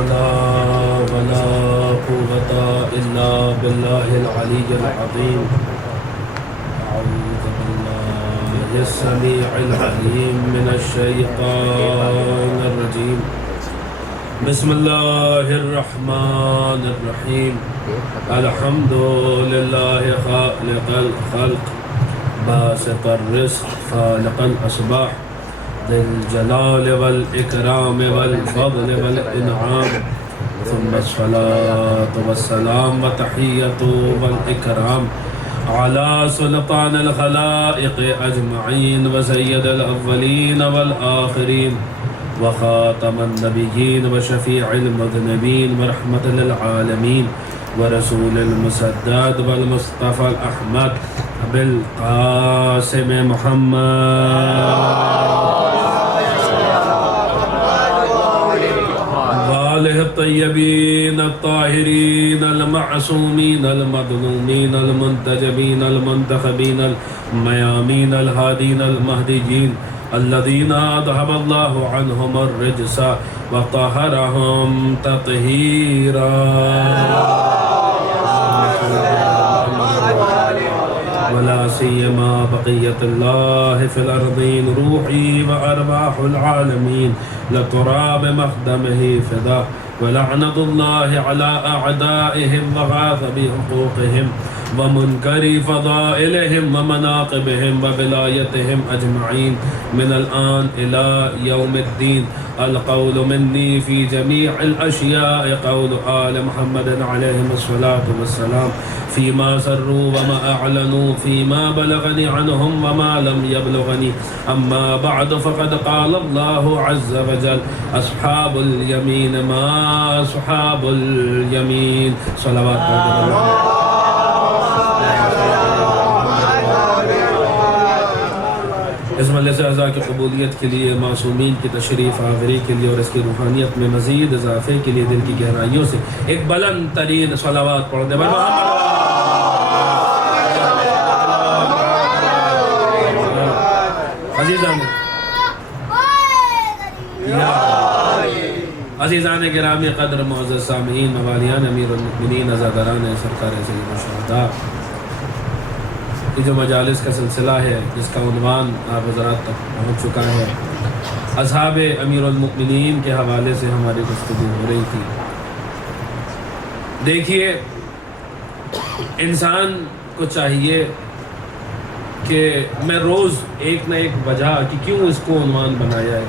حول ولا قوة إلا بالله العلي العظيم. أعوذ بالله السميع العليم من الشيطان الرجيم. بسم الله الرحمن الرحيم. الحمد لله خالق الخلق باسط الرزق خالق الأصباح ذي الجلال والإكرام والفضل والإنعام، ثم الصلاة والسلام وتحية والإكرام على سلطان الخلائق أجمعين وسيد الأولين والآخرين وخاتم النبيين وشفيع المذنبين ورحمة للعالمين ورسول المسدد والمصطفى الأحمد بالقاسم محمد وآله الطيبين الطاهرين المعصومين المظلومين المنتجبين المنتخبين الميامين الهادين المهديين الذين أذهب الله عنهم الرجس وطهرهم تطهيرا. ولا سيما بقية الله في الأرضين روحي وأرواح العالمين لتراب مخدمه فداه، ولعنة الله على أعدائهم وغاث بحقوقهم ومنكر فضائلهم ومناقبهم وولايتهم أجمعين من الآن إلى يوم الدين. القول مني في جميع الأشياء قول آل محمد عليهم الصلاة والسلام فيما سروا وما أعلنوا فيما بلغني عنهم وما لم يبلغني. أما بعد فقد قال الله عز وجل أصحاب اليمين ما أصحاب اليمين. صلوات الله. اس مجلس اعزاء کی قبولیت کے لیے، معصومین کی تشریف آوری کے لیے اور اس کی روحانیت میں مزید اضافے کے لیے دل کی گہرائیوں سے ایک بلند ترین صلوات پڑھ دیں. عزیزان گرامی قدر معزز سامعین، موالیان امیر المؤمنین، عزاداران سرکار سید الشہداء، یہ جو مجالس کا سلسلہ ہے جس کا عنوان آپ حضرات تک پہنچ چکا ہے، اصحاب امیر المؤمنین کے حوالے سے ہماری گفتگو ہو رہی تھی. دیکھیے، انسان کو چاہیے کہ میں روز ایک نہ ایک وجہ کہ کیوں اس کو عنوان بنایا ہے،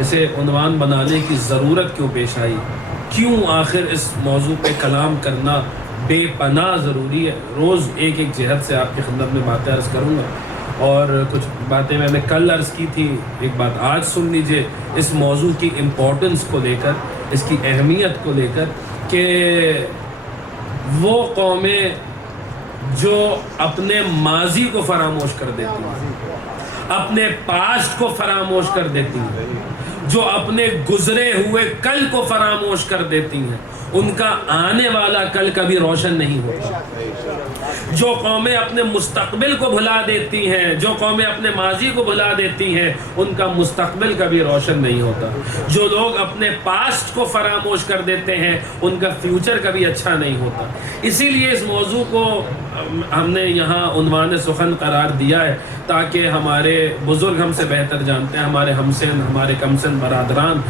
اسے عنوان بنانے کی ضرورت کیوں پیش آئی، کیوں آخر اس موضوع پہ کلام کرنا بے پناہ ضروری ہے. روز ایک ایک جہت سے آپ کی خدمت میں باتیں عرض کروں گا، اور کچھ باتیں میں نے کل عرض کی تھی، ایک بات آج سن لیجئے اس موضوع کی امپورٹنس کو لے کر، اس کی اہمیت کو لے کر، کہ وہ قومیں جو اپنے ماضی کو فراموش کر دیتی ہیں، اپنے پاسٹ کو فراموش کر دیتی ہیں، جو اپنے گزرے ہوئے کل کو فراموش کر دیتی ہیں، ان کا آنے والا کل کبھی روشن نہیں ہوتا. جو قومیں اپنے مستقبل کو بھلا دیتی ہیں، جو قومیں اپنے ماضی کو بھلا دیتی ہیں، ان کا مستقبل کبھی روشن نہیں ہوتا. جو لوگ اپنے پاسٹ کو فراموش کر دیتے ہیں، ان کا فیوچر کبھی اچھا نہیں ہوتا. اسی لیے اس موضوع کو ہم نے یہاں عنوان سخن قرار دیا ہے تاکہ ہمارے بزرگ ہم سے بہتر جانتے ہیں، ہمارے ہمسن، ہمارے کمسن برادران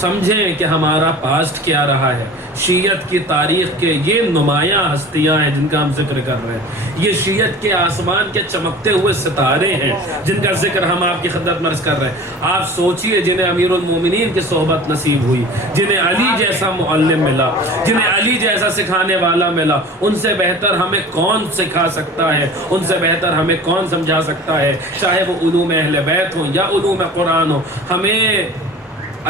سمجھیں کہ ہمارا پاسٹ کیا رہا ہے. شیعت کی تاریخ کے یہ نمایاں ہستیاں ہیں جن کا ہم ذکر کر رہے ہیں، یہ شیعت کے آسمان کے چمکتے ہوئے ستارے ہیں جن کا ذکر ہم آپ کی خدمت میں عرض کر رہے ہیں. آپ سوچئے، جنہیں امیر المومنین کی صحبت نصیب ہوئی، جنہیں علی جیسا معلم ملا، جنہیں علی جیسا سکھانے والا ملا، ان سے بہتر ہمیں کون سکھا سکتا ہے، ان سے بہتر ہمیں کون سمجھا سکتا ہے، چاہے وہ علوم اہل بیت ہوں یا علوم قرآن ہوں. ہمیں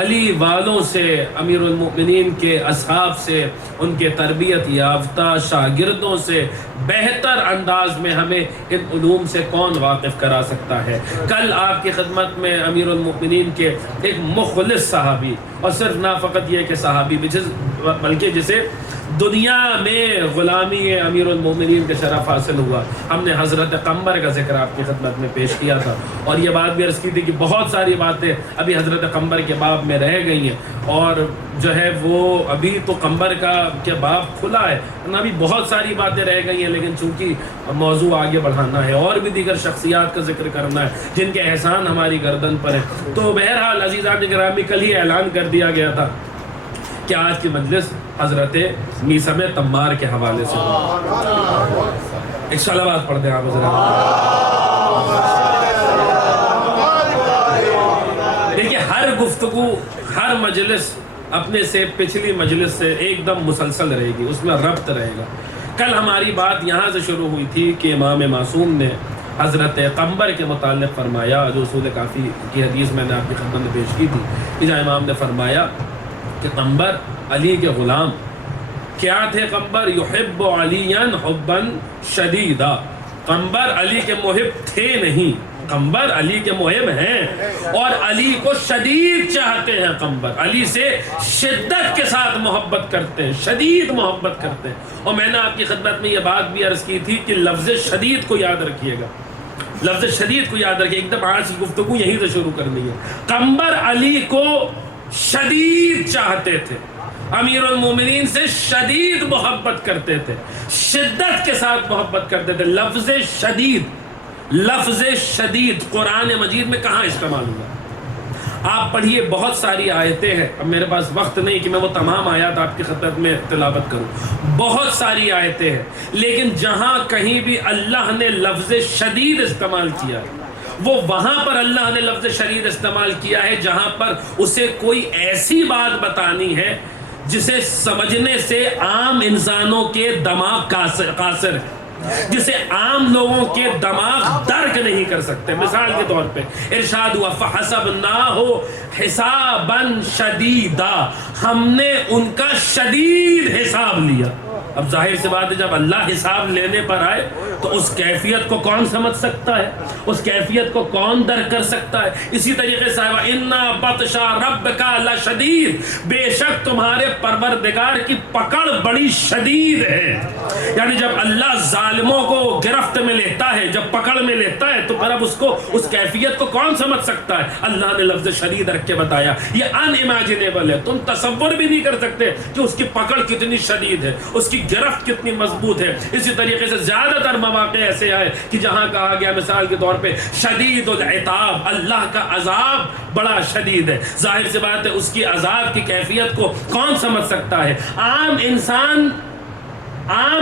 علی والوں سے، امیر المؤمنین کے اصحاب سے، ان کے تربیت یافتہ شاگردوں سے بہتر انداز میں ہمیں ان علوم سے کون واقف کرا سکتا ہے. کل آپ کی خدمت میں امیر المؤمنین کے ایک مخلص صحابی، اور صرف نہ فقط یہ کہ صحابی بلکہ جسے دنیا میں غلامی امیر المومنین کا شرف حاصل ہوا، ہم نے حضرت قمبر کا ذکر آپ کی خدمت میں پیش کیا تھا، اور یہ بات بھی عرض کی تھی کہ بہت ساری باتیں ابھی حضرت قمبر کے باب میں رہ گئی ہیں، اور جو ہے وہ ابھی تو قمبر کا کیا باب کھلا ہے نا، ابھی بہت ساری باتیں رہ گئی ہیں، لیکن چونکہ موضوع آگے بڑھانا ہے اور بھی دیگر شخصیات کا ذکر کرنا ہے جن کے احسان ہماری گردن پر ہے، تو بہرحال عزیزان گرامی کل ہی اعلان کر دیا گیا تھا کہ آج کی مجلس حضرت میثم تمار کے حوالے سے ایک صلوات پڑھ دیں آپ حضرات۔ دیکھیے ہر گفتگو، ہر مجلس اپنے سے پچھلی مجلس سے ایک دم مسلسل رہے گی، اس میں ربط رہے گا۔ کل ہماری بات یہاں سے شروع ہوئی تھی کہ امام معصوم نے حضرت قمبر کے متعلق فرمایا، جو اصول کافی کی حدیث میں نے آپ کی خدمت میں پیش کی تھی، کہ جہاں امام نے فرمایا کہ قمبر علی کے غلام کیا تھے؟ قمبر یحب علیاً حبا شدیدا، قمبر علی کے محب تھے نہیں، قمبر علی کے محب ہیں اور علی کو شدید چاہتے ہیں، قمبر علی سے شدت کے ساتھ محبت کرتے ہیں، شدید محبت کرتے ہیں۔ اور میں نے آپ کی خدمت میں یہ بات بھی عرض کی تھی کہ لفظ شدید کو یاد رکھیے گا، لفظ شدید کو یاد رکھیے، ایک دم آج کی گفتگو یہیں سے شروع کرنی ہے۔ قمبر علی کو شدید چاہتے تھے، امیر المومنین سے شدید محبت کرتے تھے، شدت کے ساتھ محبت کرتے تھے۔ لفظ شدید، لفظ شدید قرآن مجید میں کہاں استعمال ہوا؟ آپ پڑھیے، بہت ساری آیتیں ہیں، اب میرے پاس وقت نہیں کہ میں وہ تمام آیات آپ کی خدمت میں تلاوت کروں، بہت ساری آیتیں ہیں، لیکن جہاں کہیں بھی اللہ نے لفظ شدید استعمال کیا ہے وہ وہاں پر اللہ نے لفظ شدید استعمال کیا ہے جہاں پر اسے کوئی ایسی بات بتانی ہے جسے سمجھنے سے عام انسانوں کے دماغ قاصر ہے، جسے عام لوگوں کے دماغ درک نہیں کر سکتے۔ مثال کے طور پہ ارشاد ہوا فَحَسَبْنَاهُ حِسَابًا شَدِيدًا، ہم نے ان کا شدید حساب لیا۔ اب ظاہر سی بات ہے جب اللہ حساب لینے پر آئے تو اس کیفیت کو کون سمجھ سکتا ہے، اس کیفیت کو کون درک کر سکتا ہے؟ اسی طریقے سے اِنَّا بَطْشَ رَبِّكَ لَشَدِيدٌ، بے شک تمہارے پروردگار کی پکڑ بڑی شدید ہے۔ یعنی جب اللہ ظالموں کو گرفت میں لیتا ہے، جب پکڑ میں لیتا ہے تو پھر اب اس کیفیت کو کون سمجھ سکتا ہے؟ اللہ نے لفظ شدید رکھ کے بتایا، یہ ان امیجنیبل ہے، تم تصور بھی نہیں کر سکتے کہ اس کی پکڑ کتنی شدید ہے، اس کی گرفت کتنی مضبوط ہے۔ اسی طریقے سے زیادہ تر مواقع ایسے آئے کہ جہاں کہا گیا مثال کے طور پہ شدید العتاب، اللہ کا عذاب بڑا شدید ہے، ظاہر سی بات ہے اس کی عذاب کی کیفیت کو کون سمجھ سکتا ہے؟ عام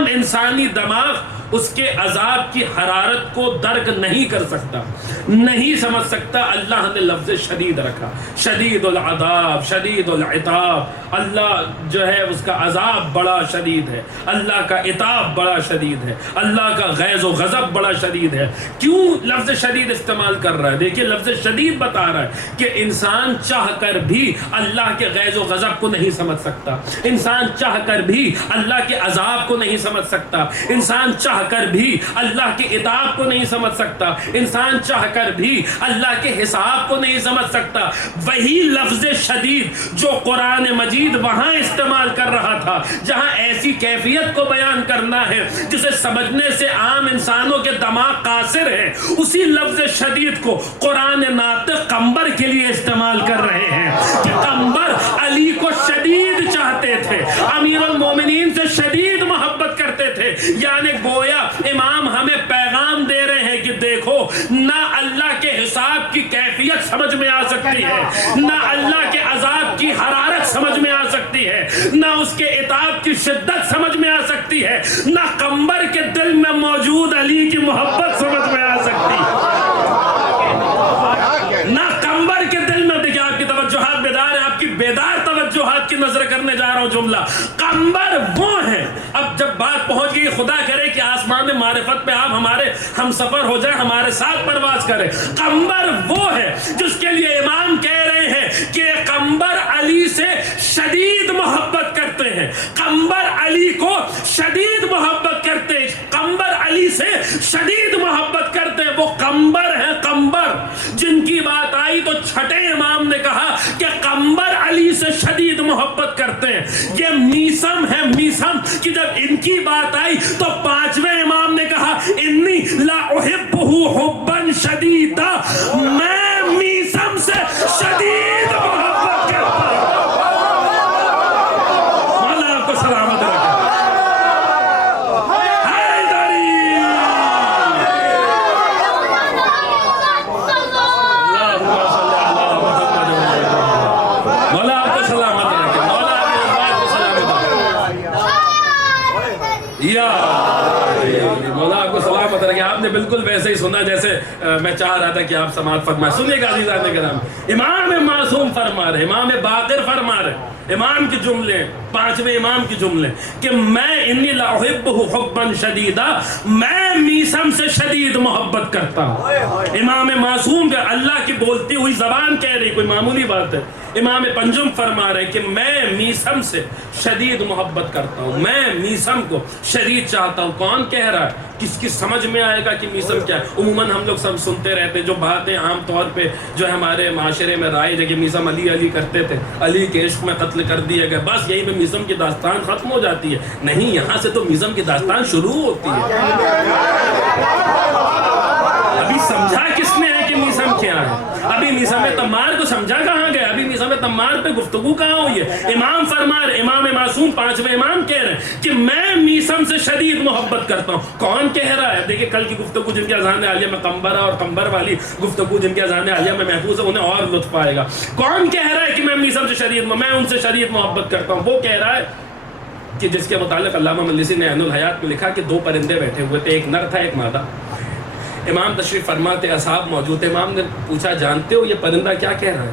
انسانی دماغ اس کے عذاب کی حرارت کو درک نہیں کر سکتا، نہیں سمجھ سکتا۔ اللہ نے لفظ شدید رکھا، شدید العذاب، شدید العتاب، اللہ جو ہے اس کا عذاب بڑا شدید ہے، اللہ کا عتاب بڑا شدید ہے، اللہ کا غیظ و غضب بڑا شدید ہے۔ کیوں لفظ شدید استعمال کر رہا ہے؟ دیکھیے لفظ شدید بتا رہا ہے کہ انسان چاہ کر بھی اللہ کے غیظ و غضب کو نہیں سمجھ سکتا، انسان چاہ کر بھی اللہ کے عذاب کو نہیں سمجھ سکتا، انسان چاہ کر بھی اللہ کے عتاب کو نہیں سمجھ سکتا، انسان چاہ کر بھی اللہ کے حساب کو نہیں سمجھ سکتا۔ وہی لفظ شدید جو قرآن مجید وہاں استعمال کر رہا تھا جہاں ایسی کیفیت کو بیان کرنا ہے جسے سمجھنے سے عام انسانوں کے دماغ قاصر ہیں، اسی لفظ شدید کو قرآن ناطق قمبر کے لیے استعمال کر رہے ہیں کہ قمبر علی کو شدید چاہتے تھے، امیر المومنین سے شدید محبت کرتے تھے۔ یعنی گویا امام ہمیں پیغام دے رہے ہیں کہ دیکھو، نہ اللہ کے حساب کی کیفیت سمجھ میں آ سکتی ہے، نہ اللہ کے عذاب کی حرارت سمجھ میں آ سکتی ہے، نہ اس کے عتاب کی شدت سمجھ میں آ سکتی ہے، نہ قمبر کے دل میں موجود علی کی محبت سمجھ میں آ سکتی ہے، نہ قمبر کے دل میں۔ دیکھیں آپ کی توجہات بیدار ہیں، آپ کی بیدار توجہات کی نظر کرنے جا رہا ہوں جملہ۔ قمبر وہ ہیں، اب جب بات پہنچ گئی خدا کرے کہ آسمان میں معرفت پہ آپ ہمارے ہم سفر ہو جائیں، ہمارے ساتھ پرواز کریں۔ قمبر وہ ہے جس کے لیے امام کہہ رہے ہیں کہ قمبر علی سے شدید محبت کرتے ہیں، قمبر علی کو شدید محبت کرتے ہیں، قمبر علی سے شدید محبت کرتے ہیں۔ وہ قمبر ہیں، قمبر جن کی بات آئی تو چھٹے امام نے کہا کہ قمبر علی سے شدید محبت کرتے ہیں۔ یہ میثم ہے، میثم کہ جب ان کی بات آئی تو پانچویں امام نے کہا انی لا احبہ حبا شدیدا، میں میثم سے شدید محبت کرتا ہوں۔ بالکل ویسے ہی سنا جیسے میں چاہ رہا تھا کہ آپ سماعت فرمائیں. سنیے گا عزیزان کرام, امام معصوم فرما رہے, امام باقر فرما رہے, امام کے جملے, پانچویں امام کے جملے کہ میں انی لاحبہ حبا شدیدا, میں میثم سے شدید محبت کرتا ہوں. امام معصوم کا اللہ کی بولتی ہوئی زبان کہہ رہی, کوئی معمولی بات ہے. امام پنجم فرما رہے کہ میں میثم سے شدید محبت کرتا ہوں, میں میثم کو شدید چاہتا ہوں. کون کہہ رہا ہے؟ کس کی سمجھ میں آئے گا کہ میثم کیا ہے؟ عموماً ہم لوگ سب سنتے رہتے ہیں جو باتیں عام طور پہ جو ہے ہمارے معاشرے میں رائج ہے کہ میثم علی علی کرتے تھے, علی کے عشق میں قتل کر دیا گیا, بس یہی پہ میثم کی داستان ختم ہو جاتی ہے. نہیں, یہاں سے تو میثم کی داستان شروع ہوتی ہے. ابھی سمجھا کس نے ہے کہ میثم کیا ہے؟ ابھی میثم تمار کو سمجھا کہاں گیا؟ ابھی میثم تمار پہ گفتگو کہاں ہوئی ہے؟ امام فرما رہے, امام معصوم پانچویں امام کہہ رہے ہیں کہ میں میثم سے شدید محبت کرتا ہوں. کون کہہ رہا ہے؟ دیکھیں کل کی گفتگو جن کے اذہان عالیہ میں قمبرہ اور قمبر والی گفتگو جن کے اذہان عالیہ میں محفوظ ہے انہیں اور لطف آئے گا. کون کہہ رہا ہے کہ میں میثم سے شدید, میں ان سے شدید محبت کرتا ہوں؟ وہ کہہ رہا ہے کہ جس کے متعلق علامہ مجلسی نے عین الحیات میں لکھا کہ دو پرندے بیٹھے ہوئے تھے, ایک نر تھا ایک مادہ. امام تشریف فرماتے, اصحاب موجود تھے. امام نے پوچھا جانتے ہو یہ پرندہ کیا کہہ رہا ہے؟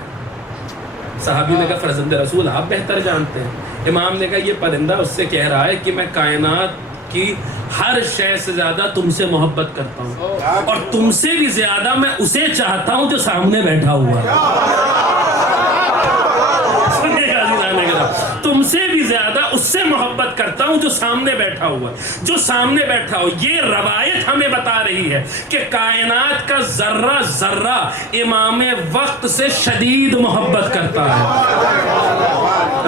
صحابی نے کہا فرزند رسول آپ بہتر جانتے ہیں. امام نے کہا یہ پرندہ اس سے کہہ رہا ہے کہ میں کائنات کی ہر شے سے زیادہ تم سے محبت کرتا ہوں, اور تم سے بھی زیادہ میں اسے چاہتا ہوں جو سامنے بیٹھا ہوا ہے. تم سے بھی زیادہ اس سے محبت کرتا ہوں جو سامنے بیٹھا ہوا ہے, جو سامنے بیٹھا ہو. یہ روایت ہمیں بتا رہی ہے کہ کائنات کا ذرہ ذرہ امام وقت سے شدید محبت کرتا ہے.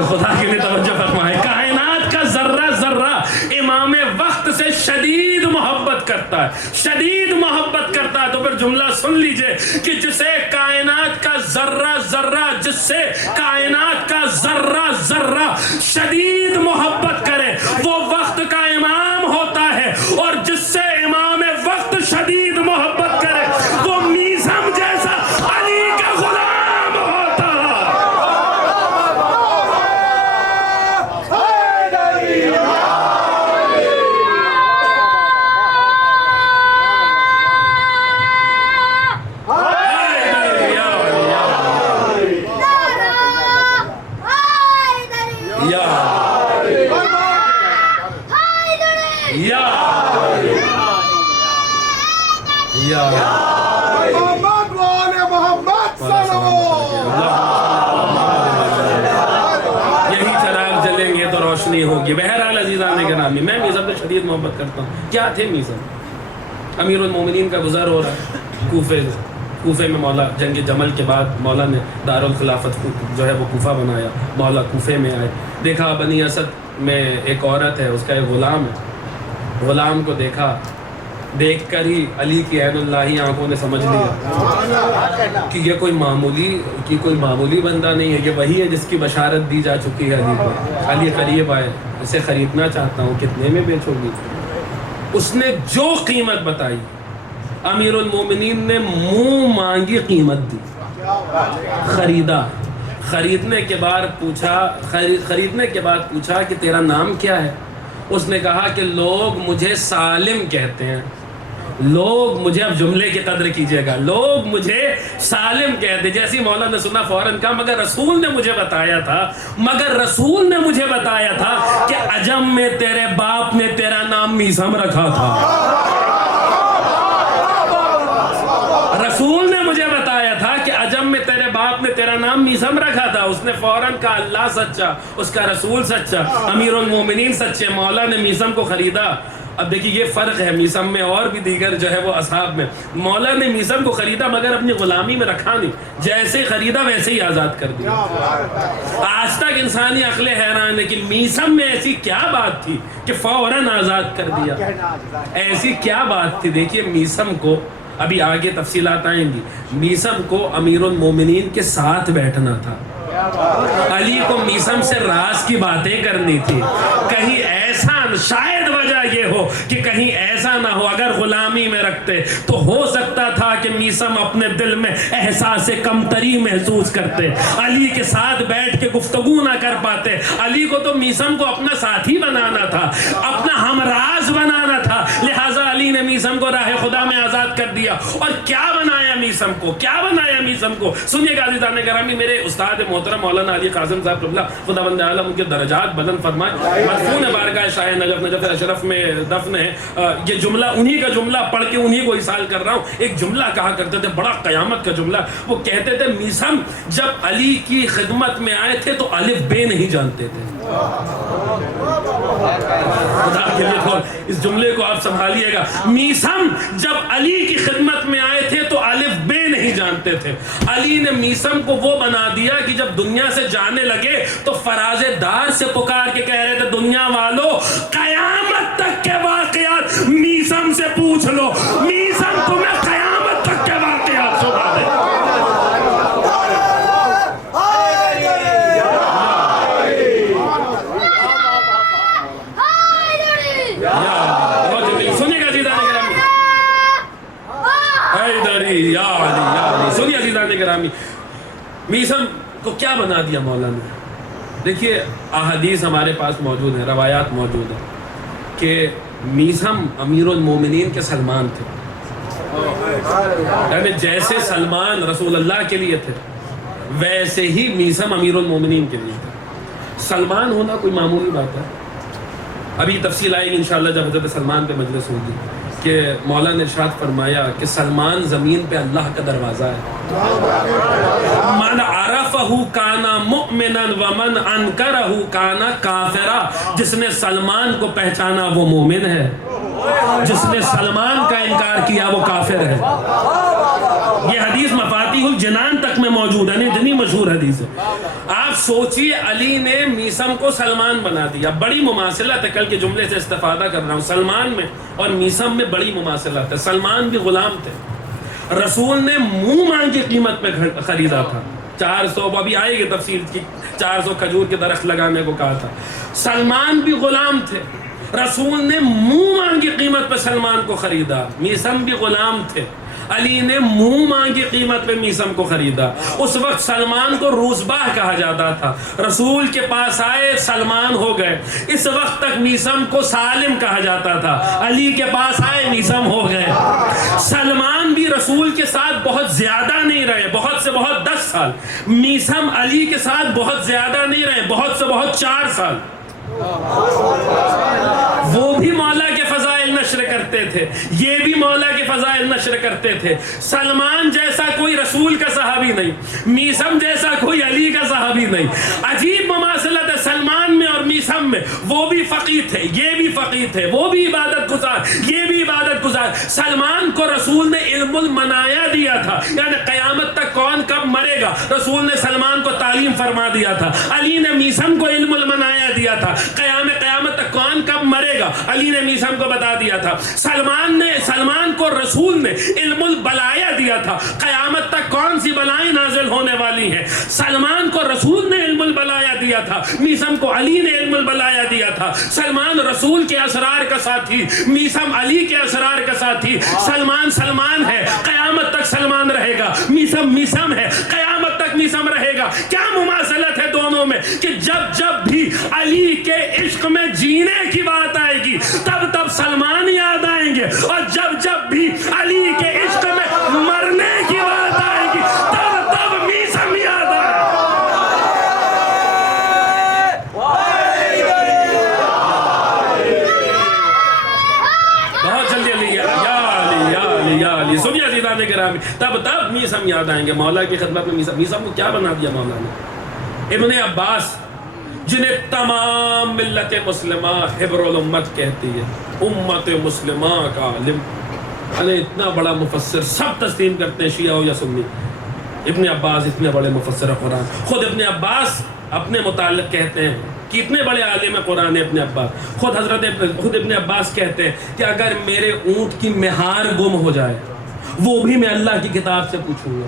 خدا کے لیے توجہ فرمائے, کائنات کا ذرہ ذرہ امام وقت سے شدید محبت کرتا ہے, شدید محبت کرتا ہے. تو پھر جملہ سن لیجئے کہ جسے کائنات کا ذرہ ذرہ, جس سے کائنات کا ذرہ ذرہ شدید محبت کرے وہ وقت کا امام ہوتا ہے, اور جس سے امام وقت شدید محبت کرے وہ میثم جیسا علی کا غلام ہوتا ہے. یہی چراغ جلیں گے تو روشنی ہوگی. بہرحال عزیزان گرامی, میں میثم سے شدید محبت کرتا ہوں. کیا تھے میثم؟ امیر المومنین کا گزر ہو رہا ہے کوفے میں. مولا جنگ جمل کے بعد مولا نے دارالخلافت جو ہے وہ کوفہ بنایا. مولا کوفے میں آئے, دیکھا بنی اسد میں ایک عورت ہے, اس کا ایک غلام ہے. غلام کو دیکھا, دیکھ کر ہی علی کی عین اللہ آنکھوں نے سمجھ لیا کہ یہ کوئی معمولی بندہ نہیں ہے, یہ وہی ہے جس کی بشارت دی جا چکی ہے علی کو. علی قریب آئے, اسے خریدنا چاہتا ہوں, کتنے میں بیچو گی؟ اس نے جو قیمت بتائی امیر المومنین نے منہ مانگی قیمت دی. خریدا. خریدنے کے بعد پوچھا کہ تیرا نام کیا ہے؟ اس نے کہا کہ لوگ مجھے سالم کہتے ہیں. لوگ مجھے, اب جملے کی قدر کیجئے گا, لوگ مجھے سالم کہتے ہیں. جیسی مولا نے سنا فوراً کہا مگر رسول نے مجھے بتایا تھا کہ عجم میں تیرے باپ نے تیرا نام میثم رکھا تھا. رسول نے مجھے بتایا تھا کہ عجم میں تیرے باپ نے تیرا نام میثم رکھا تھا. اس نے فوراً کہا اللہ سچا, اس کا رسول سچا, امیر المومنین سچے, مولا نے میثم کو خریدا. اب دیکھیے یہ فرق ہے میثم میں اور بھی دیگر جو ہے وہ اصحاب میں. مولا نے میثم کو خریدا مگر اپنی غلامی میں رکھا نہیں, جیسے خریدا ویسے ہی آزاد کر دیا. آج تک انسانی عقلیں حیران ہے کہ میثم میں ایسی کیا بات تھی کہ فوراً آزاد کر دیا. ایسی کیا بات تھی؟ دیکھیے میثم کو ابھی آگے تفصیلات آئیں گی. میثم کو امیر المومنین کے ساتھ بیٹھنا تھا, علی کو میثم سے راز کی باتیں کرنی تھی. کہیں ایسا, شاید وجہ یہ ہو کہ کہیں ایسا نہ ہو اگر غلامی میں رکھتے تو ہو سکتا تھا کہ میثم اپنے دل میں احساس کمتری محسوس کرتے, علی کے ساتھ بیٹھ کے گفتگو نہ کر پاتے. علی کو تو میثم کو اپنا ساتھی بنانا تھا, اپنا ہمراز بنانا تھا، لہٰذا علی نے میثم کو راہ خدا میں آزاد کر دیا۔ اور کیا بنایا میثم کو، کیا بنایا میثم کو؟ سنیے گا عزیزان گرامی، میرے استاد محترم مولانا علی قاسم صاحب قبلہ خداوند عالم ان کے درجات بلند فرمائے، مدفون بارگاہ شاہ نجف، نجف اشرف میں دفن ہے۔ یہ جملہ انہی کا جملہ پڑھ کے انہی کو احسال کر رہا ہوں۔ ایک جملہ کہا کرتے تھے، بڑا قیامت کا جملہ، وہ کہتے تھے میثم جب علی کی خدمت میں آئے تھے تو الف بے نہیں جانتے تھے۔ اس جملے کو آپ سنبھالیے گا، میثم جب علی کی خدمت میں آئے تھے تو الف بے نہیں جانتے تھے۔ علی نے میثم کو وہ بنا دیا کہ جب دنیا سے جانے لگے تو فراز دار سے پکار کے کہہ رہے تھے، دنیا والو قیامت تک کے واقعات میثم سے پوچھ لو، میثم تمہیں قیامت تک کے واقعات سنا دے۔ سنیے عزیزان گرامی، میثم کو کیا بنا دیا مولا نے؟ دیکھیے احادیث ہمارے پاس موجود ہیں، روایات موجود ہیں کہ میثم امیر المومنین کے سلمان تھے، یعنی جیسے سلمان رسول اللہ کے لیے تھے ویسے ہی میثم امیر المومنین کے لیے تھے۔ سلمان ہونا کوئی معمولی بات ہے؟ ابھی تفصیل آئے گی انشاءاللہ جب حضرت سلمان پہ مجلس ہوگی کہ مولا نے ارشاد فرمایا کہ سلمان زمین پہ اللہ کا دروازہ ہے۔ من عرفہ کان مؤمنا ومن انکرہ کان کافرا، جس نے سلمان کو پہچانا وہ مومن ہے، جس نے سلمان کا انکار کیا وہ کافر ہے۔ یہ حدیث مفاتیح الجنان تک میں موجود ہے، اتنی مشہور حدیث ہے۔ آپ سوچئے علی نے میثم کو سلمان بنا دیا۔ بڑی مماثلت ہے، کل کے جملے سے استفادہ کر رہا ہوں، سلمان میں اور میثم میں بڑی مماثلت ہے۔ سلمان بھی غلام تھے، رسول نے منہ مانگ کی قیمت پہ خریدا تھا، 400، ابھی آئے گی تفصیل کی، 400 کھجور کے درخت لگانے کو کہا تھا۔ سلمان بھی غلام تھے، رسول نے منہ مانگی قیمت پہ سلمان کو خریدا۔ میثم بھی غلام تھے، علی نے منہ مانگی قیمت پہ میثم کو خریدا۔ اس وقت سلمان کو روزباہ کہا جاتا تھا، رسول کے پاس آئے سلمان ہو گئے۔ اس وقت تک میثم کو سالم کہا جاتا تھا، علی کے پاس آئے میثم ہو گئے۔ سلمان بھی رسول کے ساتھ بہت زیادہ نہیں رہے، بہت سے بہت 10 سال۔ میثم علی کے ساتھ بہت زیادہ نہیں رہے، بہت سے بہت 4 سال۔ وہ بھی مولا کے فضائل نشر کرتے تھے، یہ بھی مولا کے فضائل نشر کرتے تھے۔ سلمان جیسا کوئی رسول کا صحابی نہیں، میثم جیسا کوئی علی کا صحابی نہیں۔ عجیب مماثلت ہے سلمان میں اور میثم میں، وہ بھی فقیہ تھے، یہ بھی فقیہ تھے، وہ بھی عبادت گزار، یہ بھی عبادت گزار۔ سلمان کو رسول نے علم المنایا دیا تھا، یعنی قیامت تک کون کب مرے گا رسول نے سلمان کو تعلیم فرما دیا تھا۔ علی نے میثم کو علم المنایا دیا تھا، قیامت تک کون کب مرے گا علی نے میثم کو بتا دیا تھا۔ سلمان کو رسول نے علم البلایا دیا تھا، قیامت تک کون سی بلائیں نازل ہونے والی ہیں۔ سلمان کو رسول نے علم البلایا دیا تھا، میثم کو علی نے علم البلایا دیا تھا۔ سلمان رسول کے اسرار کا ساتھی، میثم علی کے اسرار کا ساتھی۔ سلمان ہے، قیامت تک سلمان رہے گا، میثم ہے، قیامت تک میثم رہے گا۔ کیا مماثلت ہے دونوں میں کہ جب بھی علی کے عشق میں جینے کی بات آئے گی تب سلمان یاد آئیں گے، اور جب بھی علی کے عشق میں مرنے کی بات آئے گی تب میثم یاد آئے گا۔ بہت جلدی یا علی سنیے عزیزان گرامی، تب میثم یاد آئیں گے۔ مولا کی خدمت میں میثم کو کیا بنا دیا مولا نے؟ ابن عباس جنہیں تمام ملت مسلمہ حبر الامت کہتی ہے، امت مسلمہ کا عالم، اتنا بڑا مفسر، سب تسلیم کرتے ہیں شیعہ ہو یا سنی، ابن عباس اتنے بڑے مفسر قرآن۔ خود ابن عباس اپنے متعلق کہتے ہیں کہ اتنے بڑے عالم قرآن ہے ابن عباس۔ خود ابن عباس کہتے ہیں کہ اگر میرے اونٹ کی مہار گم ہو جائے وہ بھی میں اللہ کی کتاب سے پوچھوں گا۔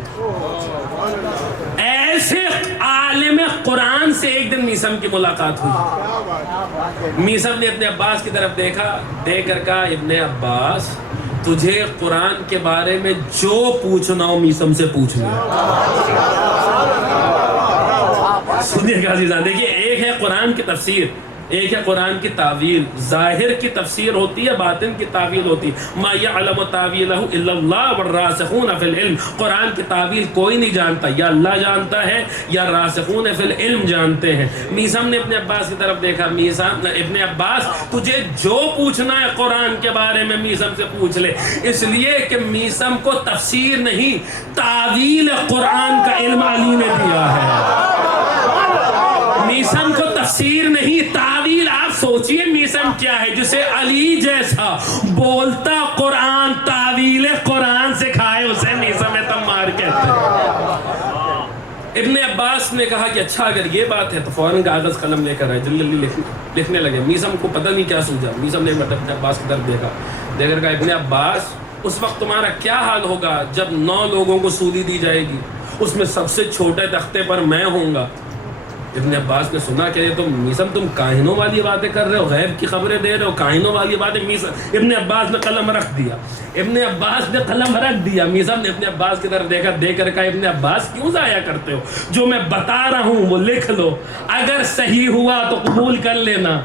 ایسے عالم قرآن سے ایک دن میثم کی ملاقات ہوئی۔ میثم نے ابن عباس کی طرف دیکھا، دیکھ کر کہا ابن عباس تجھے قرآن کے بارے میں جو پوچھنا ہو میثم سے پوچھ لے۔ سنیے گا عزیزان، دیکھیے ایک ہے قرآن کی تفسیر، ایک ہے قرآن کی تعویل، ظاہر کی تفسیر ہوتی ہے، باطن کی تعویل ہوتی ہے۔ ما یعلم تعویلہ الا اللہ والراسخون فی العلم، قرآن کی تعویل کوئی نہیں جانتا، یا اللہ جانتا ہے یا راسخون فی العلم جانتے ہیں۔ میثم نے اپنے عباس کی طرف دیکھا، میثم ابن عباس تجھے جو پوچھنا ہے قرآن کے بارے میں میثم سے پوچھ لے، اس لیے کہ میثم کو تفسیر نہیں تعویل قرآن کا علم علی نے دیا ہے۔ میثم کو تفسیر نہیں تعویل، آپ سوچئے میثم کیا ہے جسے علی جیسا بولتا قرآن تعویل قرآن سکھائے، اسے میثم تمار کہتے ہیں۔ ابن عباس نے کہا کہ اچھا اگر یہ بات ہے تو فوراً کاغذ قلم لے کر آئے، جلدی جلدی لکھنے لگے۔ میثم کو پتہ نہیں کیا سوچا، میثم نے ابن عباس کی طرف دیکھا، دیکھ کر کہا ابن عباس اس وقت تمہارا کیا حال ہوگا جب 9 لوگوں کو سولی دی جائے گی، اس میں سب سے چھوٹے تختے پر میں ہوں گا۔ ابن عباس نے سنا کہ یہ تو میثم تم کاہنوں والی باتیں کر رہے ہو، غیب کی خبریں دے رہے ہو، کاہنوں والی باتیں۔ میثم ابن عباس نے قلم رکھ دیا، ابن عباس نے قلم رکھ دیا۔ میثم نے ابن عباس کی طرف دیکھا، دیکھ کر کہا ابن عباس کیوں ضائع کرتے ہو، جو میں بتا رہا ہوں وہ لکھ لو، اگر صحیح ہوا تو قبول کر لینا،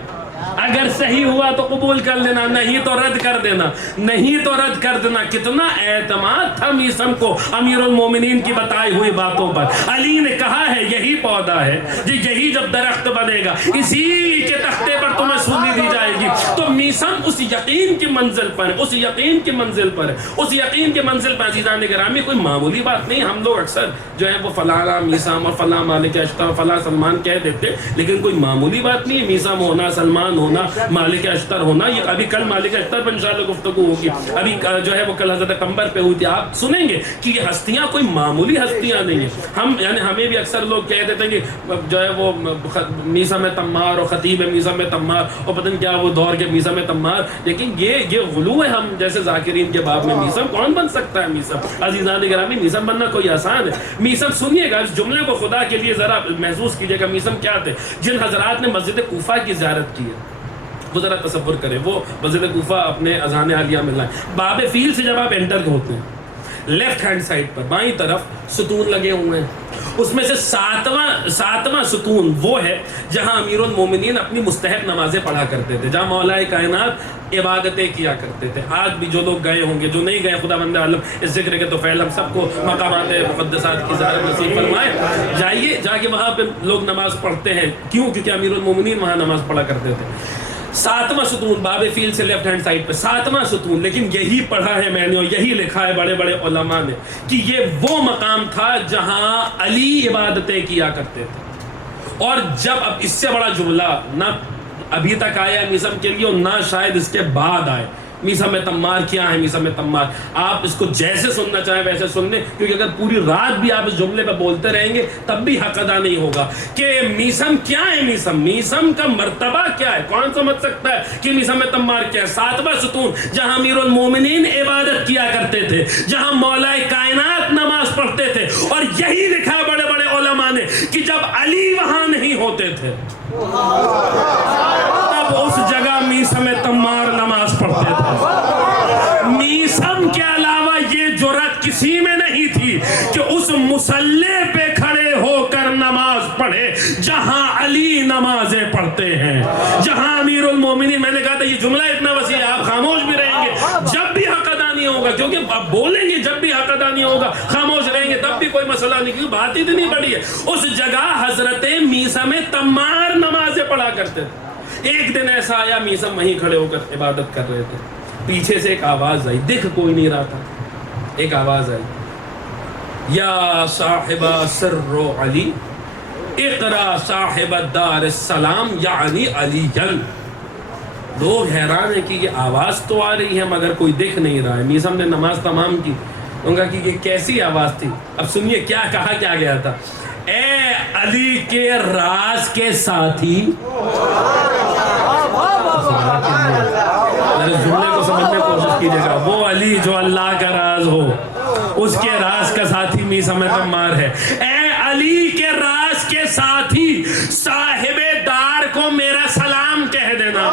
اگر صحیح ہوا تو قبول کر لینا، نہیں تو رد کر دینا، نہیں تو رد کر دینا۔ کتنا اعتماد تھا میثم کو امیر المومنین کی بتائی ہوئی باتوں پر۔ علی نے کہا ہے یہی پودا ہے جی، یہی جب درخت بنے گا اسی کے تختے پر تمہیں سولی دی جائے گی۔ تو میثم اس یقین کی منزل پر، اس یقین کی منزل پر، اس یقین کی منزل پر عزیزان گرامی کوئی معمولی بات نہیں۔ ہم لوگ اکثر جو ہے وہ فلانا میثم اور فلاں مالک اشتر فلاں سلمان کہہ دیتے، لیکن کوئی معمولی بات نہیں ہے۔ میثم ہونا، سلمان ہونا، مالک اشتر ہونا، یہ ابھی کل مالک اشتر پر انشاءاللہ گفتگو ہوگی، ابھی جو ہے وہ کل حضرت قمبر پہ ہوئی تھی، آپ سنیں گے کہ یہ ہستیاں کوئی معمولی ہستیاں نہیں ہیں۔ ہم یعنی ہمیں بھی اکثر لوگ کہہ دیتے ہیں کہ جو ہے وہ میثم تمار اور خطیب میثم تمار اور پتہ نہیں کیا وہ دور کے میثم تمار، لیکن یہ غلو ہے ہم جیسے ذاکرین کے باب میں۔ میثم کون بن سکتا ہے میثم؟ عزیزان گرامی میثم بننا کوئی آسان ہے؟ میثم سنیے گا، اس جملے کو خدا کے لیے ذرا محسوس کیجئے گا، میثم کیا تھے؟ جن حضرات نے مسجد کوفہ کی زیارت کی ہے وہ ذرا تصور کریں، وہ مسجد کوفہ اپنے اذان عالیہ میں لائیں، باب فیل سے جب آپ انٹر ہوتے ہیں لیفٹ ہینڈ سائڈ پر بائیں طرف ستون لگے ہوئے ہیں، اس میں سے ساتواں ستون وہ ہے جہاں امیر المومنین اپنی مستحب نمازیں پڑھا کرتے تھے، جہاں مولا کائنات عبادتیں کیا کرتے تھے۔ آج بھی جو لوگ گئے ہوں گے، جو نہیں گئے، خدا بند عالم اس ذکر کے تو فعل ہم سب کو مقامات مقدسات کی زیارت نصیب فرمائے، جائیے جا کے وہاں پہ لوگ نماز پڑھتے ہیں۔ کیوں؟ کیونکہ امیر المومنین وہاں نماز پڑھا کرتے تھے۔ 7واں ستون باب فیل سے لیفٹ ہینڈ سائڈ پہ 7واں ستون، لیکن یہی پڑھا ہے میں نے اور یہی لکھا ہے بڑے بڑے علماء نے کہ یہ وہ مقام تھا جہاں علی عبادتیں کیا کرتے تھے۔ اور جب اب اس سے بڑا جملہ نہ ابھی تک آیا میثم کے لیے اور نہ شاید اس کے بعد آئے۔ میثم تمار کیا ہے؟ میثم تمار آپ اس کو جیسے سننا چاہیں ویسے سن لیں، کیونکہ اگر پوری رات بھی آپ اس جملے پہ بولتے رہیں گے تب بھی حق ادا نہیں ہوگا کہ میثم کیا ہے۔ میثم کا مرتبہ کیا ہے؟ کون سمجھ سکتا ہے کہ میثم تمار کیا ہے؟ 7واں ستون جہاں امیر المومنین عبادت کیا کرتے تھے، جہاں مولا کائنات نماز پڑھتے تھے، اور یہی لکھا بڑے بڑے علماء نے کہ جب علی وہاں نہیں ہوتے تھے تب اس جگہ میثم تمار نماز پڑھتے تھے۔ میثم کے علاوہ یہ جرأت کسی میں نہیں تھی کہ اس مصلی پہ کھڑے ہو کر نماز پڑھے جہاں علی نمازیں پڑھتے ہیں، جہاں امیر المومنین۔ میں نے کہا تھا یہ جملہ اتنا وسیع ہے، آپ خاموش بھی رہیں گے جب بھی حق ادا نہیں ہوگا، کیونکہ آپ بولیں گے جب بھی حق ادا نہیں ہوگا، خاموش رہیں گے تب بھی کوئی مسئلہ نہیں، کیونکہ بات اتنی بڑی ہے۔ اس جگہ حضرت میثم تمار نمازیں پڑھا کرتے تھے۔ ایک دن ایسا آیا میثم وہیں کھڑے ہو کر عبادت کر رہے تھے، پیچھے سے ایک آواز آئی، دکھ کوئی نہیں رہا تھا، ایک آواز آئی، یا صاحب سر علی اقرا صاحب دار السلام یعنی علی جل۔ لوگ حیران ہیں کہ یہ آواز تو آ رہی ہے مگر کوئی دکھ نہیں رہا ہے۔ میثم نے نماز تمام کی، ان کا کہ یہ کیسی آواز تھی؟ اب سنیے کیا کہا کیا گیا تھا، اے علی کے راز کے ساتھی۔ جملے کو سمجھنے کی کوشش کیجیے گا، وہ علی جو اللہ کا راز ہو، اس کے راز کا ساتھی میثم تمار ہے۔ اے علی کے راز کے ساتھی، صاحب دار کو میرا سلام کہہ دینا۔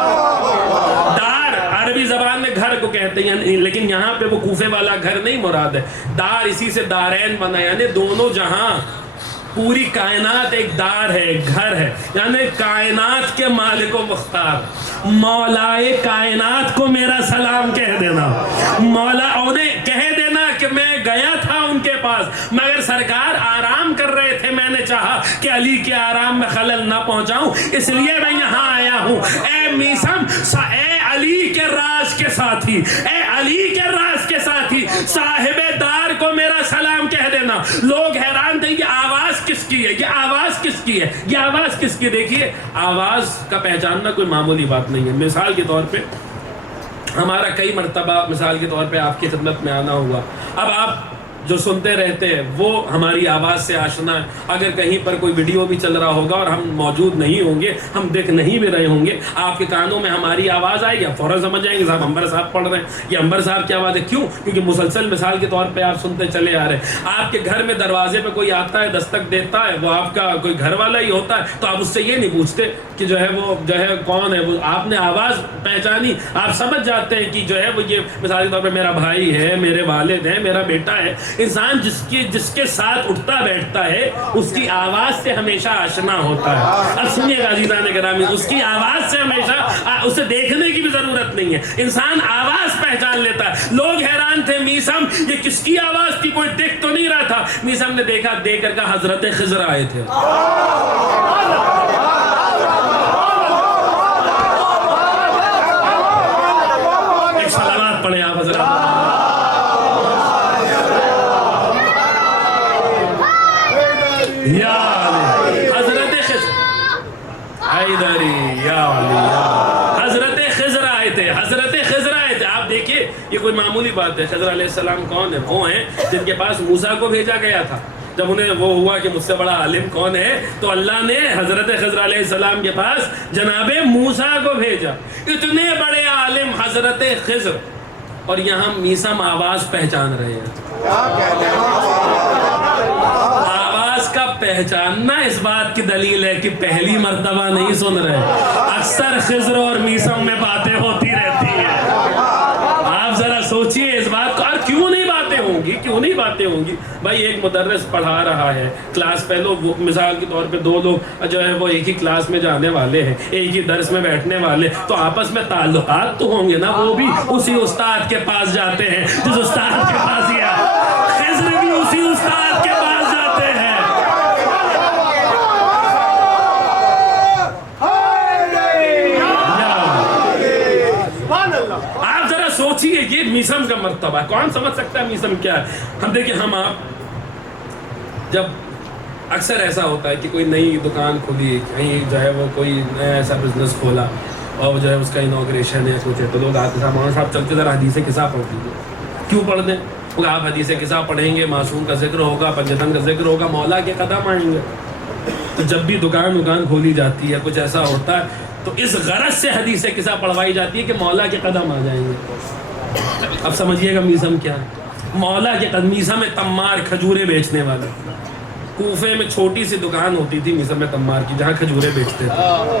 دار عربی زبان میں گھر کو کہتے ہیں، لیکن یہاں پہ وہ کوفے والا گھر نہیں مراد ہے، دار اسی سے دارین بنا، یعنی دونوں جہاں، پوری کائنات ایک دار ہے، ایک گھر ہے، یعنی کائنات کے مالک و مختار مولائے کائنات کو میرا سلام کہہ دینا، مولا انہیں کہہ دینا کہ میں گیا تھا ان کے پاس مگر سرکار آرام کر رہے تھے، میں نے چاہا کہ علی کے آرام میں خلل نہ پہنچاؤں اس لیے میں یہاں آیا ہوں۔ اے میثم، اے علی کے راز کے ساتھی، اے علی کے راز کے ساتھی، صاحب دار کو میرا سلام کہہ دینا۔ لوگ حیران تھے یہ آواز کس کی ہے، یہ آواز کس کی ہے، یہ آواز کس کی؟ دیکھیے آواز کا پہچاننا کوئی معمولی بات نہیں ہے۔ مثال کے طور پہ ہمارا کئی مرتبہ مثال کے طور پہ آپ کی خدمت میں آنا ہوا، اب آپ جو سنتے رہتے ہیں وہ ہماری آواز سے آشنا ہے، اگر کہیں پر کوئی ویڈیو بھی چل رہا ہوگا اور ہم موجود نہیں ہوں گے، ہم دیکھ نہیں بھی رہے ہوں گے، آپ کے کانوں میں ہماری آواز آئے گی، آپ فوراً سمجھ جائیں گے صاحب انبر صاحب پڑھ رہے ہیں، یہ انبر صاحب کی آواز ہے۔ کیوں؟ کیونکہ مسلسل مثال کے طور پہ آپ سنتے چلے آ رہے ہیں۔ آپ کے گھر میں دروازے پہ کوئی آتا ہے، دستک دیتا ہے، وہ آپ کا کوئی گھر والا ہی ہوتا ہے، تو آپ اس سے یہ نہیں پوچھتے کہ جو ہے وہ جو ہے کون ہے، وہ آپ نے آواز پہچانی، آپ سمجھ جاتے ہیں کہ جو ہے وہ یہ مثال کے طور پہ میرا بھائی ہے، میرے والد ہیں، میرا بیٹا ہے۔ انسان جس کے ساتھ اٹھتا بیٹھتا ہے اس کی آواز سے ہمیشہ آشنا ہوتا ہے۔ اب سنیے گا عزیزان گرامی، اس کی آواز سے ہمیشہ اسے دیکھنے کی بھی ضرورت نہیں ہے، انسان آواز پہچان لیتا ہے۔ لوگ حیران تھے میثم یہ کس کی آواز تھی، کوئی دیکھ تو نہیں رہا تھا۔ میثم نے دیکھا، دیکھ کر کہا حضرت خضر آئے تھے۔ ایک صلوات پڑھیں آپ حضرات۔ یا علی حضرت خضر، حیدری یا علی، حضرت خضر آئے تھے، حضرت خضر آئے تھے۔ آپ دیکھیے یہ کوئی معمولی بات ہے۔ خضر علیہ السلام کون ہے؟ وہ ہیں جن کے پاس موسیٰ کو بھیجا گیا تھا۔ جب انہیں وہ ہوا کہ مجھ سے بڑا عالم کون ہے تو اللہ نے حضرت خضر علیہ السلام کے پاس جناب موسیٰ کو بھیجا۔ اتنے بڑے عالم حضرت خضر، اور یہاں میثم آواز پہچان رہے ہیں۔ آواز کا پہچاننا اس بات کی دلیل ہے کہ پہلی مرتبہ نہیں سن رہے، اکثر خضر اور میثم میں باتیں ہوتی رہتی ہیں۔ آپ ذرا سوچئے اس بات کو، اور کیوں نہیں باتیں ہوں گی، کیوں نہیں باتیں ہوں گی؟ بھائی ایک مدرس پڑھا رہا ہے کلاس پہ، لوگ مثال کے طور پہ دو لوگ جو ہے وہ ایک ہی کلاس میں جانے والے ہیں، ایک ہی درس میں بیٹھنے والے، تو آپس میں تعلقات تو ہوں گے نا، وہ بھی اسی استاد کے پاس جاتے ہیں جس استاد کے پاس یا خضر بھی اسی استاد کے پاس جاتے ہیں۔ آپ ذرا سوچئے یہ میثم کا مرتبہ ہے، کون سمجھ سکتا ہے میثم کیا ہے؟ ہم دیکھیں، ہم آپ جب اکثر ایسا ہوتا ہے کہ کوئی نئی دکان کھلی، کہیں جو ہے وہ کوئی نیا ایسا بزنس کھولا اور جو ہے اس کا انوگریشن ہے کچھ ہے، تو لوگ آتے ہیں، مولانا صاحب چلتے ذرا حدیث قصہ پڑھ دیجیے۔ کیوں پڑھ دیں؟ وہ آپ حدیث قصہ پڑھیں گے، معصوم کا ذکر ہوگا، پنجتن کا ذکر ہوگا، مولا کے قدم آئیں گے۔ تو جب بھی دکان کھولی جاتی ہے، کچھ ایسا ہوتا ہے تو اس غرض سے حدیث قصہ پڑھوائی جاتی ہے کہ مولا کے قدم آ جائیں گے۔ اب سمجھیے گا میثم کیا ہے۔ مولا کے قدم، میثم تمار کھجورے بیچنے والا، کوفے میں چھوٹی سی دکان ہوتی تھی میثم تمار کی جہاں کھجورے بیچتے تھے۔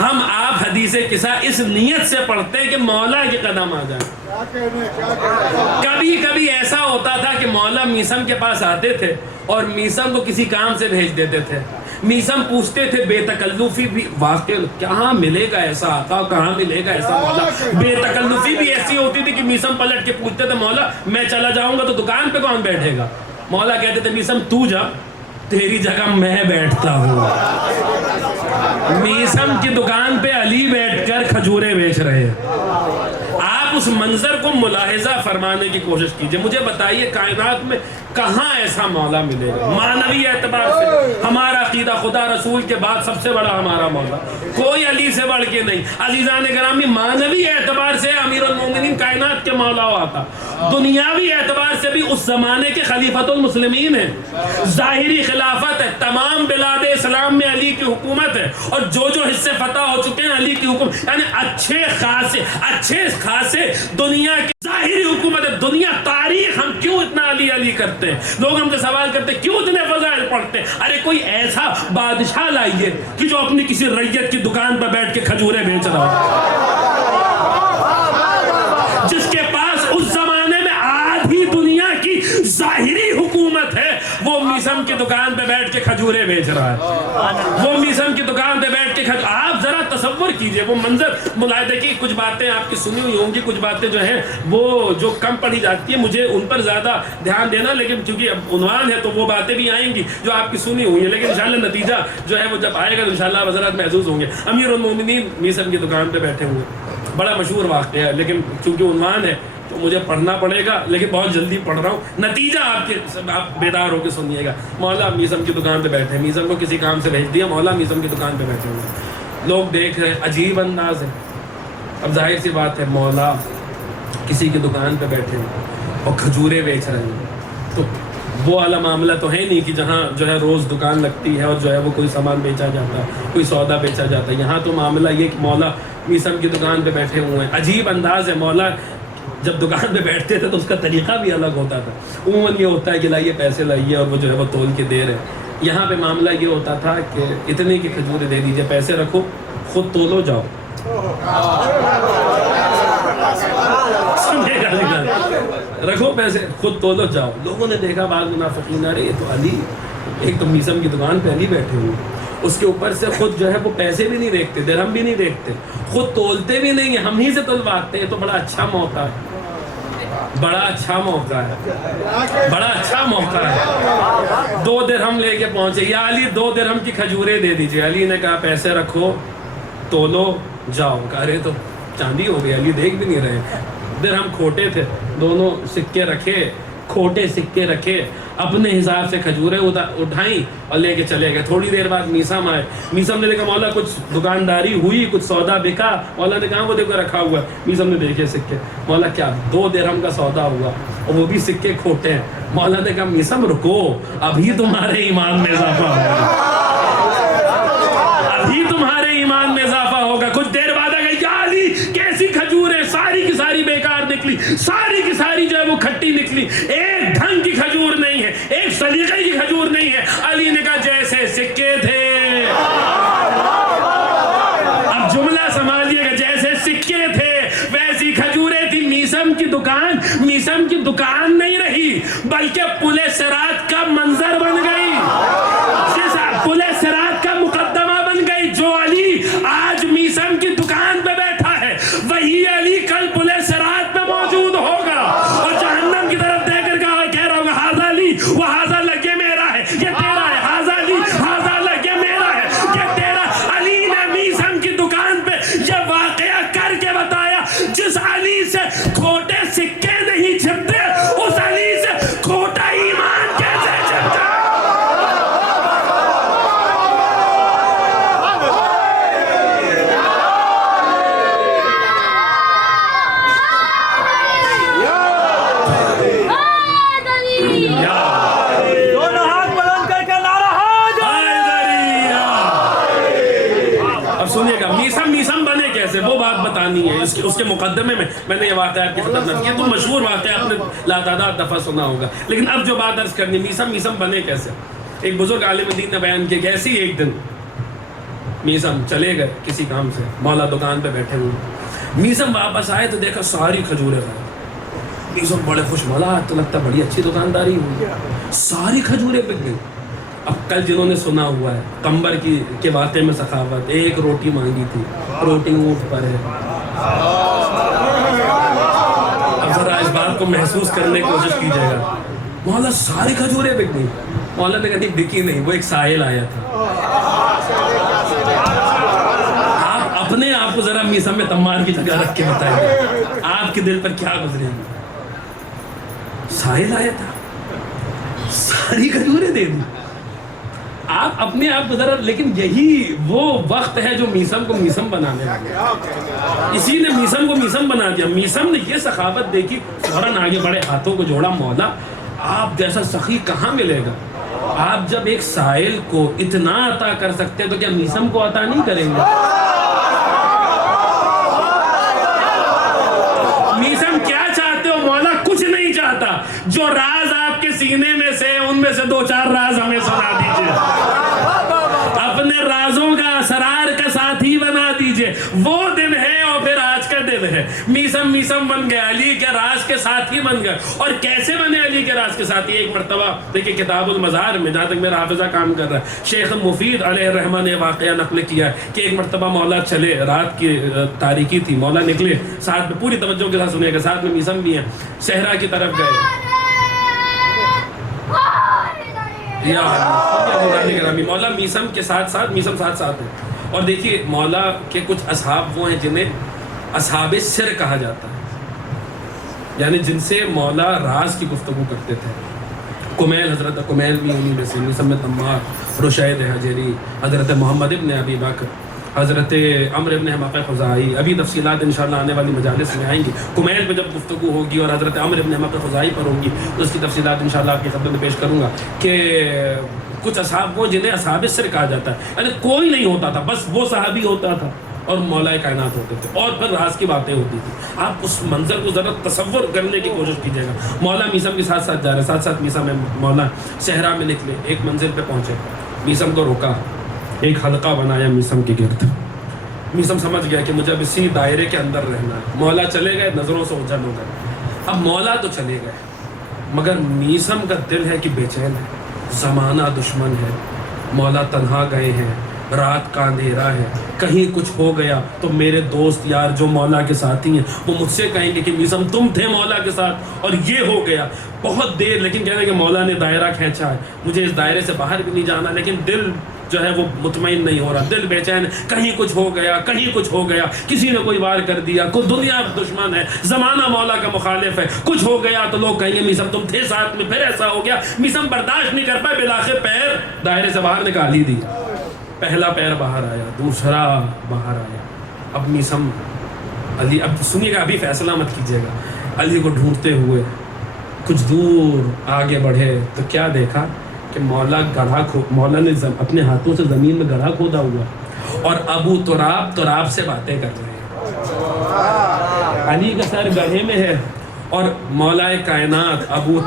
ہم آپ حدیث قصہ اس نیت سے پڑھتے ہیں کہ مولا کے قدم آ جائیں۔ کبھی کبھی ایسا ہوتا تھا کہ مولا میثم کے پاس آتے تھے اور میثم کو کسی کام سے بھیج دیتے تھے۔ میثم پوچھتے تھے بے تکلفی بھی، واقع کہاں ملے گا ایسا آقا، کہاں ملے گا ایسا مولا؟ بے تکلفی بھی ایسی ہوتی تھی کہ میثم پلٹ کے پوچھتے تھے مولا میں چلا جاؤں گا تو دکان پہ کون بیٹھے گا؟ مولا کہتے تھے میثم تو جا، تیری جگہ میں بیٹھتا ہوں۔ میثم کی دکان پہ علی بیٹھ کر کھجورے بیچ رہے ہیں۔ آپ اس منظر کو ملاحظہ فرمانے کی کوشش کیجئے، مجھے بتائیے کائنات میں کہاں ایسا مولا ملے گا؟ معنوی اعتبار سے ہمارا عقیدہ خدا رسول کے بعد سب سے بڑا ہمارا مولا، کوئی علی سے بڑھ کے نہیں۔ عزیزان گرامی، معنوی اعتبار سے امیر المومنین کائنات کے مولا آتا، دنیاوی اعتبار سے بھی اس زمانے کے خلیفۃ المسلمین ہیں، ظاہری خلافت ہے، تمام بلاد اسلام میں علی کی حکومت ہے، اور جو حصے فتح ہو چکے ہیں علی کی حکومت، یعنی اچھے خاصے دنیا کی ظاہری حکومت ہے۔ دنیا تاریخ ہم کیوں اتنا علی علی کرتے ہیں؟ لوگ ہم سے سوال کرتے ہیں کیوں اتنے فضائل پڑھتے ہیں؟ ارے کوئی ایسا بادشاہ لائیے کہ جو اپنی کسی ریت کی دکان پر بیٹھ کے کھجورے بیچ رہا ہو، جس کے پاس اس زمانے میں آدھی دنیا کی ظاہری حکومت ہے، وہ میسم کی دکان پہ بیٹھ کے کھجورے بیچ رہا ہے، وہ میسم کی دکان پہ بیٹھ کے آپ ذرا تصور کیجئے وہ منظر، ملاحظہ کی کچھ باتیں آپ کی سنی ہوئی ہوں گی، کچھ باتیں جو ہیں وہ جو کم پڑھی جاتی ہیں مجھے ان پر زیادہ دھیان دینا، لیکن چونکہ اب عنوان ہے تو وہ باتیں بھی آئیں گی جو آپ کی سنی ہوئی ہیں، لیکن انشاءاللہ نتیجہ جو ہے وہ جب آئے گا تو انشاءاللہ آپ حضرات محظوظ ہوں گے۔ امیر المومنین میسم کی دکان پہ بیٹھے ہوئے، بڑا مشہور واقعہ ہے، لیکن چونکہ عنوان ہے تو مجھے پڑھنا پڑے گا، لیکن بہت جلدی پڑھ رہا ہوں، نتیجہ آپ بیدار ہو کے سنیے گا۔ مولا میسم کی دکان پہ بیٹھے، میسم کو کسی کام سے بھیج دیا، مولا میسم کی دکان پہ بیٹھے ہوئے، لوگ دیکھ رہے ہیں، عجیب انداز ہے۔ اب ظاہر سی بات ہے مولا کسی کی دکان پہ بیٹھے ہیں اور کھجورے بیچ رہے ہیں، تو وہ والا معاملہ تو ہے نہیں کہ جہاں جو ہے روز دکان لگتی ہے اور جو ہے وہ کوئی سامان بیچا جاتا ہے، کوئی سودا بیچا جاتا ہے۔ یہاں تو معاملہ یہ کہ مولا میسم کی دکان پہ بیٹھے ہوئے ہیں، عجیب انداز ہے۔ مولا جب دکان پہ بیٹھتے تھے تو اس کا طریقہ بھی الگ ہوتا تھا، عموماً یہ ہوتا ہے کہ لائیے پیسے لائیے اور وہ جو ہے وہ تول کے دے رہے۔ یہاں پہ معاملہ یہ ہوتا تھا کہ اتنے کی کھجورے دے دیجئے، پیسے رکھو، خود تولو، جاؤ۔ رکھو پیسے، خود تولو، جاؤ۔ لوگوں نے دیکھا بعض منافقین، ارے یہ تو علی، ایک تو میسم کی دکان پہ علی بیٹھے ہوئے، اس کے اوپر سے خود جو ہے وہ پیسے بھی نہیں دیکھتے، درہم بھی نہیں دیکھتے، خود تولتے بھی نہیں ہیں، ہم ہی سے تلواتے ہیں، تو بڑا اچھا موقع ہے، بڑا اچھا موقع ہے، بڑا اچھا موقع ہے۔ 2 درہم لے کے پہنچے، یا علی 2 درہم کی کھجورے دے دیجئے۔ علی نے کہا پیسے رکھو، تولو، جاؤ۔ کہا رہے تو چاندی ہو گئی، علی دیکھ بھی نہیں رہے، درہم کھوٹے تھے، دونوں سکے رکھے، کھوٹے سکے رکھے، اپنے حساب سے کھجوریں اٹھائیں اور لے کے چلے گئے۔ تھوڑی دیر بعد میسم آئے، میسم نے دیکھا مولا کچھ دکانداری ہوئی، کچھ سودا بکا، مولا نے کہا وہ دیکھو رکھا ہوا ہے۔ میسم نے دیکھے سکے، مولا کیا 2 درہم کا سودا ہوا اور وہ بھی سکے کھوٹے ہیں۔ مولا نے کہا میسم رکو، ابھی تمہارے ایمان میں اضافہ ہوگا، ابھی تمہارے ایمان میں اضافہ ہوگا۔ کچھ دیر بعد آ گئی، یا علی کیسی کھجوریں، ساری کی ساری بیکار نکلی، ساری کی ساری جو ہے وہ کھٹی نکلی، ایک ڈھنگ کی کھجور نہیں ہے، ایک سلیقے کی کھجور نہیں ہے۔ علی نے کہا جیسے سکے تھے، اب جملہ سمجھیے گا، جیسے سکے تھے ویسی کھجوریں تھی۔ میسم کی دکان، میسم کی دکان نہیں رہی بلکہ پلے صراط کا منظر بن گئی، پلے صراط کا مقدمہ بن گئی۔ جو علی آج میسم کی دکان پہ بیٹھا ہے وہی علی کل پلے صراط پہ موجود ہوگا، اور جہنم کی طرف دیکھ کر کہہ رہا ہوگا ہاذا لی و ہاذا لگ، یہ میرا ہے، یہ تیرا ہے، ہاذا لی ہاذا لگ، یہ میرا ہے، یہ تیرا۔ علی نے میسم کی دکان پہ یہ واقعہ کر کے بتایا، جس علی سے کھوٹے سکے نہیں چھپتے اس علی سے کھوٹا ایمان کیسے چھپتا؟ میسم بنے کیسے، وہ بات بتانی ہے۔ اس کے مقدمے میں نے یہ واقعہ آپ کی خدمت نہ کیا، تو مشہور واقعہ آپ نے لاتعداد دفعہ سنا ہوگا، لیکن اب جو بات عرض کرنی، میسم بنے کیسے۔ ایک بزرگ عالم دین نے بیان کیا کہ ایسے ہی ایک دن میسم چلے گئے کسی کام سے، مولا دکان پہ بیٹھے ہوئے، میسم واپس آئے تو دیکھا ساری کھجوریں غائب۔ میسم بڑے خوش، مولا تو لگتا بڑی اچھی دکانداری ہوئی، ساری کھجوریں بک گئی۔ اب کل جنہوں نے سنا ہوا ہے قمبر کے واقعے میں سخاوت، ایک روٹی مانگی تھی، روٹی اونٹ پر ہے۔ اب ذرا اس بات کو محسوس کرنے کی کوشش کیجیے گا، مولا ساری کھجوریں بک گئی۔ مولا نے کہا نہیں بکی نہیں، وہ ایک سائل آیا تھا۔ آپ اپنے آپ کو ذرا میسم میں تمار کی جگہ رکھ کے بتائیے، آپ کے دل پر کیا گزرے گی؟ سائل آیا تھا، ساری کھجوریں دے دی۔ آپ اپنے آپ کو ذرا، لیکن یہی وہ وقت ہے جو میسم کو میسم بنانے لگا، اسی نے میسم کو میسم بنا دیا۔ میسم نے یہ سخاوت دیکھی، فوراً آگے بڑے، ہاتھوں کو جوڑا، مولا آپ جیسا سخی کہاں ملے گا؟ آپ جب ایک سائل کو اتنا عطا کر سکتے ہیں تو کیا میسم کو عطا نہیں کریں گے؟ میسم کیا چاہتے ہو؟ مولا کچھ نہیں چاہتا، جو راز آپ کے سینے میں سے، ان میں سے 2-4 راز ہمیں سنا دیجئے، اپنے رازوں کا، اسرار کا ساتھی بنا دیجئے۔ وہ دن ہے اور پھر آج کا دن ہے، میسم میسم بن گئے، علی کے راز کے ساتھی بن گئے. اور کیسے بنے علی کے راز کے ساتھی؟ ایک مرتبہ دیکھیں کتاب المزار میں، جہاں تک میرا حافظہ کام کر رہا ہے، شیخ مفید علیہ الرحمہ نے واقعہ نقل کیا ہے کہ ایک مرتبہ مولا چلے، رات کی تاریکی تھی، مولا نکلے، ساتھ میں پوری توجہ کے ساتھ سنیے گا، ساتھ میں میسم بھی ہیں، صحرا کی طرف گئے. یا مولا میسم کے ساتھ ساتھ، میسم ساتھ ساتھ ہے. اور دیکھیے مولا کے کچھ اصحاب وہ ہیں جنہیں اصحاب سر کہا جاتا ہے، یعنی جن سے مولا راز کی گفتگو کرتے تھے. کمیل، حضرت کمیل بھی انہی میں سے، میسم تمار، رشید حجری، حضرت محمد ابن ابی بکر، حضرت عمر ابن حماقہ خزائی. ابھی تفصیلات انشاءاللہ آنے والی مجالس میں آئیں گی. کمیل پہ جب گفتگو ہوگی اور حضرت عمر ابن حماقہ خزائی پر ہوگی تو اس کی تفصیلات انشاءاللہ آپ کی خدمت میں پیش کروں گا کہ کچھ اصحاب وہ جنہیں اصحاب سر کہا جاتا ہے، یعنی کوئی نہیں ہوتا تھا، بس وہ صحابی ہوتا تھا اور مولا کائنات ہوتے تھے، اور پھر راز کی باتیں ہوتی تھی. آپ اس منظر کو ذرا تصور کرنے کی کوشش کیجیے گا. مولا میسم کے ساتھ ساتھ جا رہے، ساتھ ساتھ میسم مولا صحرا میں نکلے، ایک منزل پہ پہنچے، میسم کو روکا، ایک حلقہ بنایا میسم کے گرد. میسم سمجھ گیا کہ مجھے اب اسی دائرے کے اندر رہنا ہے. مولا چلے گئے، نظروں سے اوجھل ہو گئے. اب مولا تو چلے گئے مگر میسم کا دل ہے کہ بے چین ہے، زمانہ دشمن ہے، مولا تنہا گئے ہیں، رات کا اندھیرا ہے، کہیں کچھ ہو گیا تو میرے دوست یار جو مولا کے ساتھی ہیں وہ مجھ سے کہیں گے کہ میسم تم تھے مولا کے ساتھ اور یہ ہو گیا. بہت دیر، لیکن کہنے کہ مولا نے دائرہ کھینچا ہے، مجھے اس دائرے سے باہر بھی نہیں جانا، لیکن دل جو ہے وہ مطمئن نہیں ہو رہا، دل بے چین، کہیں کچھ ہو گیا، کہیں کچھ ہو گیا، کسی نے کوئی وار کر دیا، کوئی دنیا دشمن ہے، زمانہ مولا کا مخالف ہے، کچھ ہو گیا تو لوگ کہیں گے میسم تم تھے ساتھ میں، پھر ایسا ہو گیا. میسم برداشت نہیں کر پائے، بلاخر پیر دائرے سے باہر نکال ہی دی. پہلا پیر باہر آیا، دوسرا باہر آیا. اب میسم علی، اب سنیے گا، ابھی فیصلہ مت کیجیے گا، علی کو ڈھونڈتے ہوئے کچھ دور آگے بڑھے تو کیا دیکھا کہ مولا نے اپنے ہاتھوں سے زمین میں گڑھا کھودا ہوا اور ابو تراب سے باتیں کر رہے ہیں. علی کا سر گڑھے میں ہے اور مولا کائنات ابو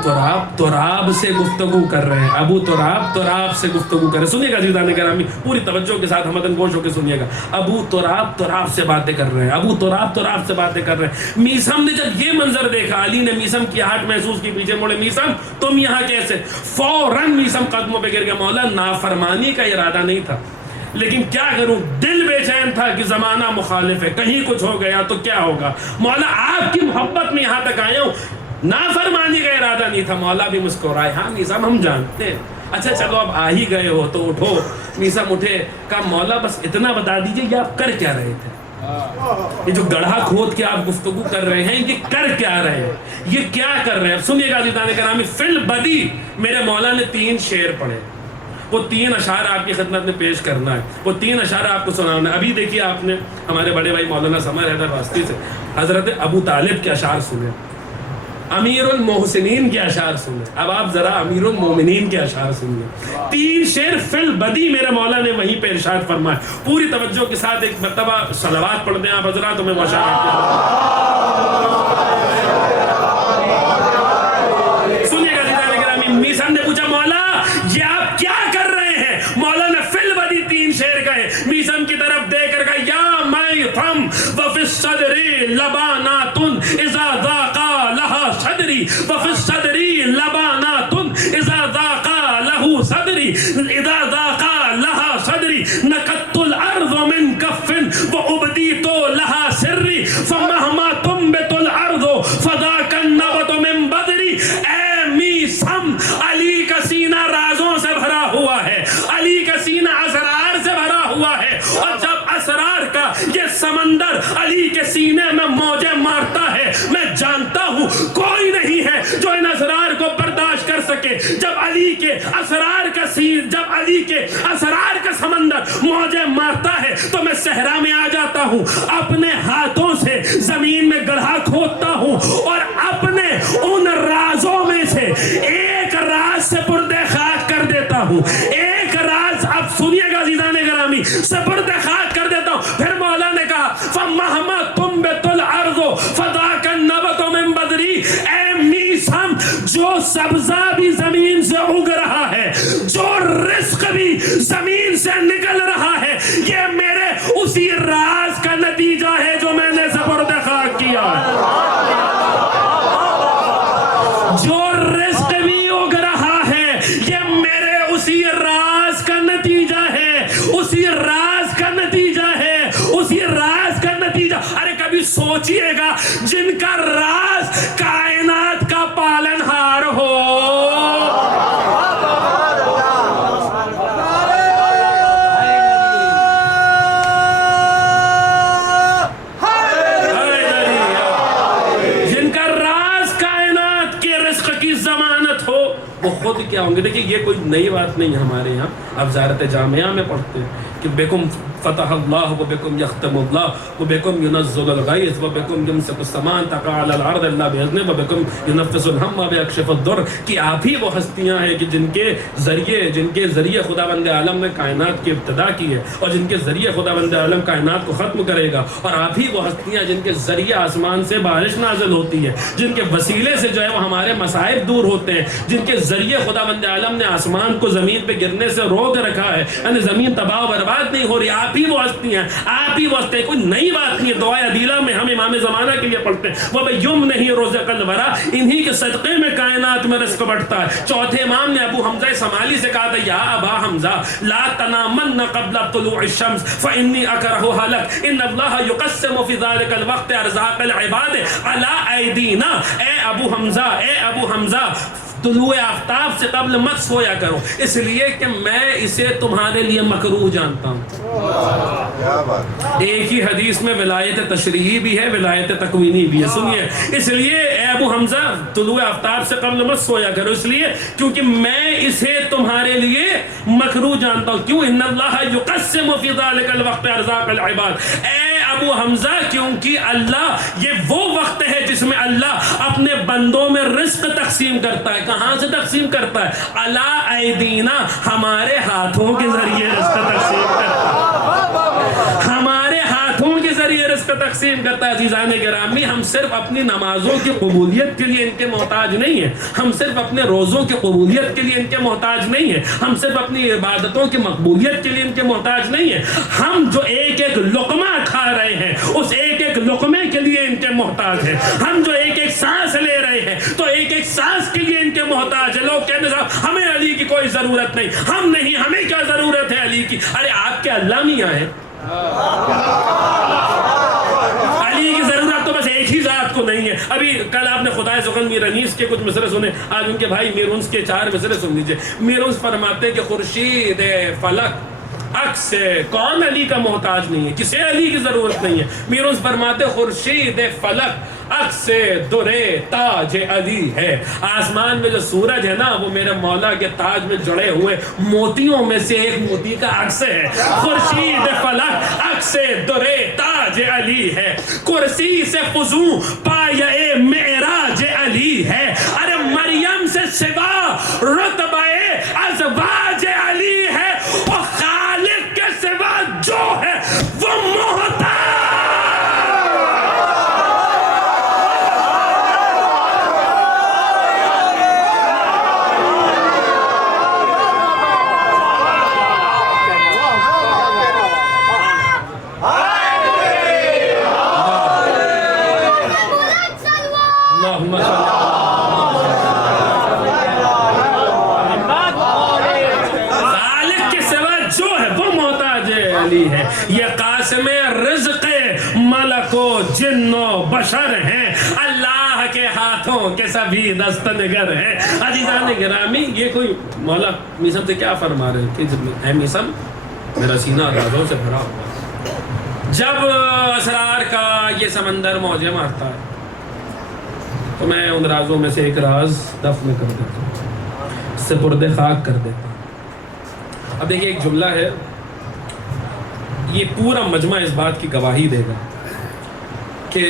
تراب سے گفتگو کر رہے ہیں، ابو تراب سے گفتگو کر رہے ہیں. سنیے گا عزیزان گرامی، پوری توجہ کے ساتھ ہمدن گوش ہو کے سنیے گا. ابو تراب سے باتیں کر رہے ہیں، ابو تراب سے باتیں کر رہے ہیں. میسم نے جب یہ منظر دیکھا، علی نے میسم کی ہاتھ محسوس کی، پیچھے موڑے، میسم تم یہاں کیسے؟ فوراً میسم قدموں پہ گر گیا. مولا نافرمانی کا ارادہ نہیں تھا، لیکن کیا کروں، دل بے چین تھا کہ زمانہ مخالف ہے، کہیں کچھ ہو گیا تو کیا ہوگا. مولا آپ کی محبت میں یہاں تک آیا ہوں، نافرمانی کا ارادہ نہیں تھا. مولا بھی مسکرائے، ہاں میسم ہم جانتے ہیں، اچھا چلو اب آ ہی گئے ہو تو اٹھو. میسم اٹھے، کہا مولا بس اتنا بتا دیجئے یہ آپ کر کیا رہے تھے؟ یہ جو گڑھا کھود کے آپ گفتگو کر رہے ہیں یہ کر کیا رہے ہیں، یہ کیا کر رہے ہیں؟ سنیے گا عزیزان گرامی، فی البدی میرے مولا نے 3 شعر پڑھے، وہ 3 اشعار آپ کی خدمت میں پیش کرنا ہے، وہ 3 اشعار آپ کو سنانا ہے. ابھی دیکھیے آپ نے ہمارے بڑے بھائی مولانا سمر حیدر واسطی سے حضرت ابو طالب کے اشعار سنے، امیر المحسنین کے اشعار سنے، اب آپ ذرا امیر المومنین کے اشعار سنیں. 3 شعر فی البدی میرے مولا نے وہیں پہ ارشاد فرمائے. پوری توجہ کے ساتھ ایک مرتبہ صلوات پڑھ دیں آپ حضرات، تمہیں ماشاءاللہ. سنیے گا عزیزان گرامی، میسم نے پوچھا مولا یہ آپ کیا کر رہے ہیں؟ مولا نے فی البدی 3 شعر کہے. میسم کی طرف دے کر کہا یا میثم وفی الصدر لبانات اذا ذاقا لها صدری وفی الصدر لبانات اذا ذاقا له صدری اذا ذاقا لها صدری نقدت الارض من کف وابدیت لها سری فمہما تنبت الارض فذاک النبت من بدری. اے میسم، علی کا سینہ رازوں سے بھرا ہوا ہے، علی کا سینہ اسرار سے بھرا ہوا ہے، اور جب اسرار کا یہ سمندر علی کے سینے میں موجیں مارتا ہے، میں جانتا ہوں کوئی نہیں ہے جو ان اسرار کو برداشت کر سکے. جب علی کے اسرار کا سمندر موجیں مارتا ہے تو میں صحرا میں آ جاتا ہوں، اپنے ہاتھوں سے زمین میں گڑھا کھودتا ہوں اور اپنے ان رازوں میں سے ایک راز سے پردے خاک کر دیتا ہوں. ایک راز، اب سنیے گا عزیزان گرامی، سپرد خاک کر دیتا ہوں. پھر مولا نے کہا فَمَّهْمَا تُنْبِتُ الْأَرْضُ فَذَاكَ النَّبَتُ مِنْ بَدْرِي. اے میسم، جو سبزہ بھی زمین سے اگ رہا ہے، جو رزق بھی زمین سے نکل رہا ہے، یہ میرے اسی راز کا نتیجہ ہے جو میں نے سپرد خاک کیا. سوچئے گا جن کا راز کائنات کا پالنہار ہو. وہ خود کیا ہوں گے. دیکھیں یہ کوئی نئی بات نہیں ہے ہمارے یہاں. اب زیارت جامعہ میں پڑھتے ہیں کہ بکم فتح اللہ و بکم یختم اللہ و بکم ینزل الغیث و بکم یمسک السماء تقع علی الارض الا باذنہ و بکم ینفس الہم و یکشف الضر. کہ آپ ہی وہ ہستیاں ہیں کہ جن کے ذریعے خداوند عالم نے کائنات کی ابتدا کی ہے اور جن کے ذریعے خداوند عالم کائنات کو ختم کرے گا. اور آپ ہی وہ ہستیاں جن کے ذریعے آسمان سے بارش نازل ہوتی ہے, جن کے وسیلے سے جو ہے وہ ہمارے مصائب دور ہوتے ہیں, جن کے ذریعے خداوند عالم نے آسمان کو زمین پہ گرنے سے روک رکھا ہے, یعنی زمین تباہ و برباد نہیں ہو رہی. آپ ہی وہ ہستی ہیں, آپ ہی وہ ہستی ہیں. کوئی نئی بات نہیں ہے. دعائے عدیلہ میں ہم امام زمانہ کے لیے پڑھتے ہیں وہ یم نہیں رزق الورا, انہی کے صدقے میں کائنات میں رزق بڑھتا ہے. چوتھے امام نے ابو حمزہ سمالی سے کہا تھا یا ابا حمزہ لا تنامن قبل طلوع الشمس فانی اکرہها لک ان اللہ یقسم فی ذلک الوقت ارزاق العباد علی ایدینا. اے ابو حمزہ طلوع آفتاب سے قبل مت سویا کرو, اس لیے کہ میں اسے تمہارے لیے مکروہ جانتا ہوں. ایک ہی حدیث میں ولایت تشریحی بھی ہے, ولایت تکوینی بھی ہے. سنیے, اس لیے اے ابو حمزہ طلوع آفتاب سے قبل مت سویا کرو, اس لیے کیونکہ میں اسے تمہارے لیے مکروہ جانتا ہوں. کیوں؟ ان اللہ یقسم فی ذلک الوقت ارزاق العباد. اے ابو حمزہ کیونکہ اللہ یہ وہ وقت ہے جس میں اللہ اپنے بندوں میں رزق تقسیم کرتا ہے. کہاں سے تقسیم کرتا ہے؟ علی ایدینا, ہمارے ہاتھوں کے ذریعے رزق تقسیم کرتا ہے, ہمارے ہاتھوں کے ذریعے رزق تقسیم کرتا ہے. عزیزان گرامی, ہم صرف اپنی نمازوں کی قبولیت کے لیے ان کے محتاج نہیں ہیں, ہم صرف اپنے روزوں کی قبولیت کے لیے ان کے محتاج نہیں ہیں, ہم صرف اپنی عبادتوں کی مقبولیت کے لیے ان کے محتاج نہیں ہیں. ہم جو ایک ایک لقمہ کھا رہے ہیں اس ایک ایک لقمے کے لیے ان کے محتاج ہیں. ہم جو ایک ایک سانس لے رہے ہیں تو ایک ایک سانس کے لیے ان کے محتاج ہیں. لوگ کہتے ہیں ہمیں علی کی کوئی ضرورت نہیں, ہم نہیں, ہمیں کیا ضرورت ہے علی کی. ارے آپ کے اللہ میاں ہیں, علی کی ضرورت تو بس ایک ہی ذات کو نہیں ہے. ابھی کل آپ نے خدائے سخن میر انیس کے کچھ مصرے سنے, آج ان کے بھائی میر انس کے 4 مصرے سن لیجئے. میر انس فرماتے ہیں کہ خورشید فلک عکس کون علی کا محتاج نہیں ہے, کسے علی کی ضرورت نہیں ہے. میر انس فرماتے خورشید فلک عکس درے تاج علی ہے. آسمان میں جو سورج ہے نا وہ میرے مولا کے تاج میں جڑے ہوئے موتیوں میں سے ایک موتی کا عکس ہے. خورشید فلک عکس درے تاج علی ہے, کرسی سے فزوں پایہ معراج علی ہے. ارے مریم سے سوا رتبہ ازواج علی ہے, اور خالق کے سوا جو ہے وہ محتاج. یہ قاسم رزق ملک و جن و بشر ہیں, اللہ کے ہاتھوں کے سبھی دستنگر ہیں. عزیزان گرامی, یہ کوئی مولا میسم سے کیا فرما رہے ہیں کہ اے میسم میرا سینہ رازوں سے بھرا ہوا, جب اسرار کا یہ سمندر موجیں مارتا ہے تو میں ان رازوں میں سے ایک راز دفن کر دیتا ہوں, سپرد خاک کر دیتا ہوں. اب دیکھیں ایک جملہ ہے, یہ پورا مجمع اس بات کی گواہی دے گا کہ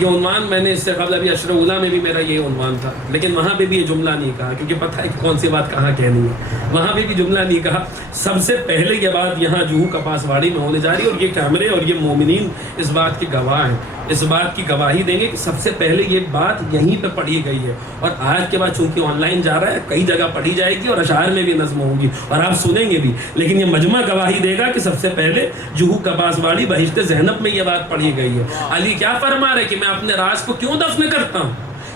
یہ عنوان میں نے اس سے قبل ابھی عشر اولیٰ میں بھی میرا یہ عنوان تھا, لیکن وہاں پہ بھی یہ جملہ نہیں کہا کیونکہ پتہ ہے کہ کون سی بات کہاں کہنی ہے. وہاں پہ بھی جملہ نہیں کہا. سب سے پہلے یہ بات یہاں جوہو کپاس واڑی میں ہونے جا رہی ہے, اور یہ کیمرے اور یہ مومنین اس بات کے گواہ ہیں, اس بات کی گواہی دیں گے کہ سب سے پہلے یہ بات یہیں پہ پڑھی گئی ہے. اور آج کے بعد چونکہ آن لائن جا رہا ہے کئی جگہ پڑھی جائے گی اور اشعار میں بھی نظم ہوگی اور آپ سنیں گے بھی, لیکن یہ مجمع گواہی دے گا کہ سب سے پہلے جوہو کپاس واڑی بہشت زینب میں یہ بات پڑھی گئی ہے. علی کیا فرما رہے کہ میں اپنے راز کو کیوں دفن کرتا ہوں؟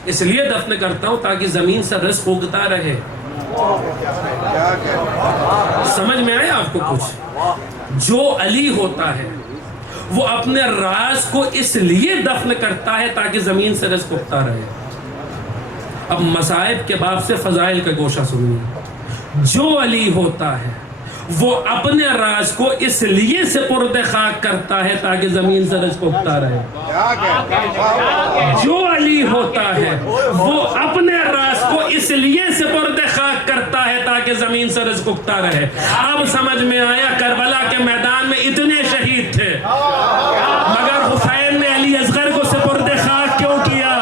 اس لیے دفن کرتا ہوں تاکہ زمین سے رزق اگتا رہے. سمجھ میں آیا آپ کو کچھ؟ جو علی ہوتا ہے وہ اپنے راز کو اس لیے دفن کرتا ہے تاکہ زمین سے رزق اگتا رہے. اب مصائب کے باب سے فضائل کا گوشہ سنیے. جو علی ہوتا ہے وہ اپنے راز کو اس لیے سپرد خاک کرتا ہے تاکہ زمین سے رزق اگتا رہے. جو علی ہوتا ہے وہ اپنے راز کو اس لیے سپرد خاک کرتا ہے تاکہ زمین سے رزق اگتا رہے. اب سمجھ میں آیا کربلا کے میدان میں اتنے شہید تھے مگر حسین نے علی اصغر کو سپرد خاک کیوں کیا؟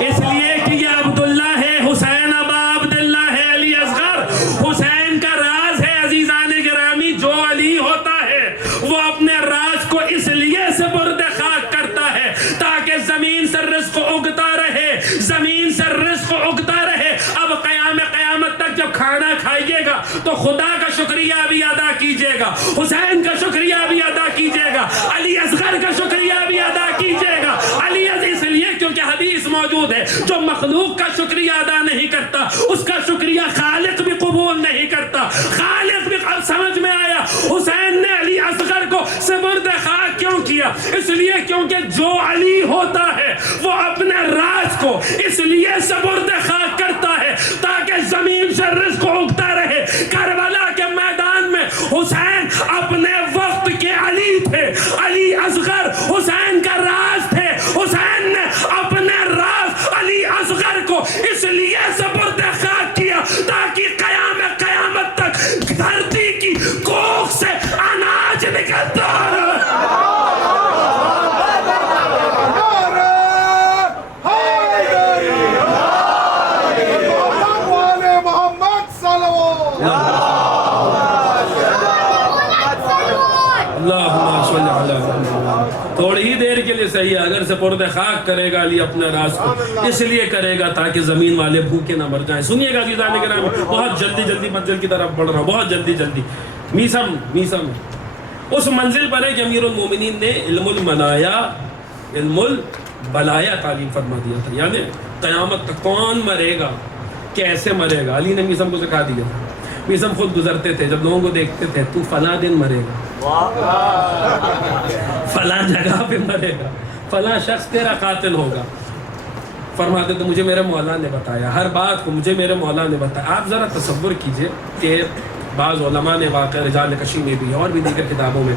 اس لیے کہ یہ عبداللہ ہے، حسین ابا عبداللہ ہے، علی اصغر حسین کا راز ہے. عزیزان گرامی، جو علی ہوتا ہے وہ اپنے راز کو اس لیے سپرد خاک کرتا ہے تاکہ زمین سے رزق اگتا رہے، زمین سے رزق اگتا رہے. اب قیامت تک جب کھانا کھائیے گا تو خدا کا شکریہ بھی ادا کیجیے گا، حسین کا شکریہ بھی ادا کیجیے گا، علی اصغر کا شکریہ بھی ادا کیجیے گا. علی اس لیے کیونکہ حدیث موجود ہے جو مخلوق کا شکریہ ادا نہیں کرتا اس کا شکریہ خالق بھی قبول نہیں کرتا. خالق بھی. اب سمجھ میں آیا حسین نے علی اصغر کو سپرد خاک کیوں کیا؟ اس لیے کیونکہ جو علی ہوتا ہے وہ اپنے راز کو اس لیے سپرد خاک کرتا ہے تاکہ زمین سے رزق اگتا رہے. کربلا کے میدان میں حسین اپنے وقت کے علی تھے، علی اصغر حسین کا راز تھے. حسین نے اپنے راز علی اصغر کو اس لیے سپرد خاک کیا تاکہ قیامت تک دھرتی کی کوکھ سے اناج نکلتا رہے. تھوڑی ہی دیر کے لیے صحیح ہے، اگر سپرد خاک کرے گا علی اپنے راز کو اس لیے کرے گا تاکہ زمین والے بھوکے نہ مر جائیں. سنیے گا عزیزان کرام، بہت جلدی منزل کی طرف بڑھ رہا ہوں، بہت جلدی. میسم اس منزل پر ہے کہ امیر المومنین نے علم البلایا تعلیم فرما دیا تھا، یعنی قیامت تک کون مرے گا، کیسے مرے گا، علی نے میسم کو سکھا دیا. میسم خود گزرتے تھے، جب لوگوں کو دیکھتے تھے تو فلاں دن مرے گا، فلاں جگہ پہ مرے گا، فلاں شخص تیرا قاتل ہوگا. فرماتے تو مجھے میرے مولا نے بتایا، ہر بات کو مجھے میرے مولا نے بتایا. آپ ذرا تصور کیجئے کہ بعض علماء نے واقع رجال کشی میں بھی اور بھی دیگر کتابوں میں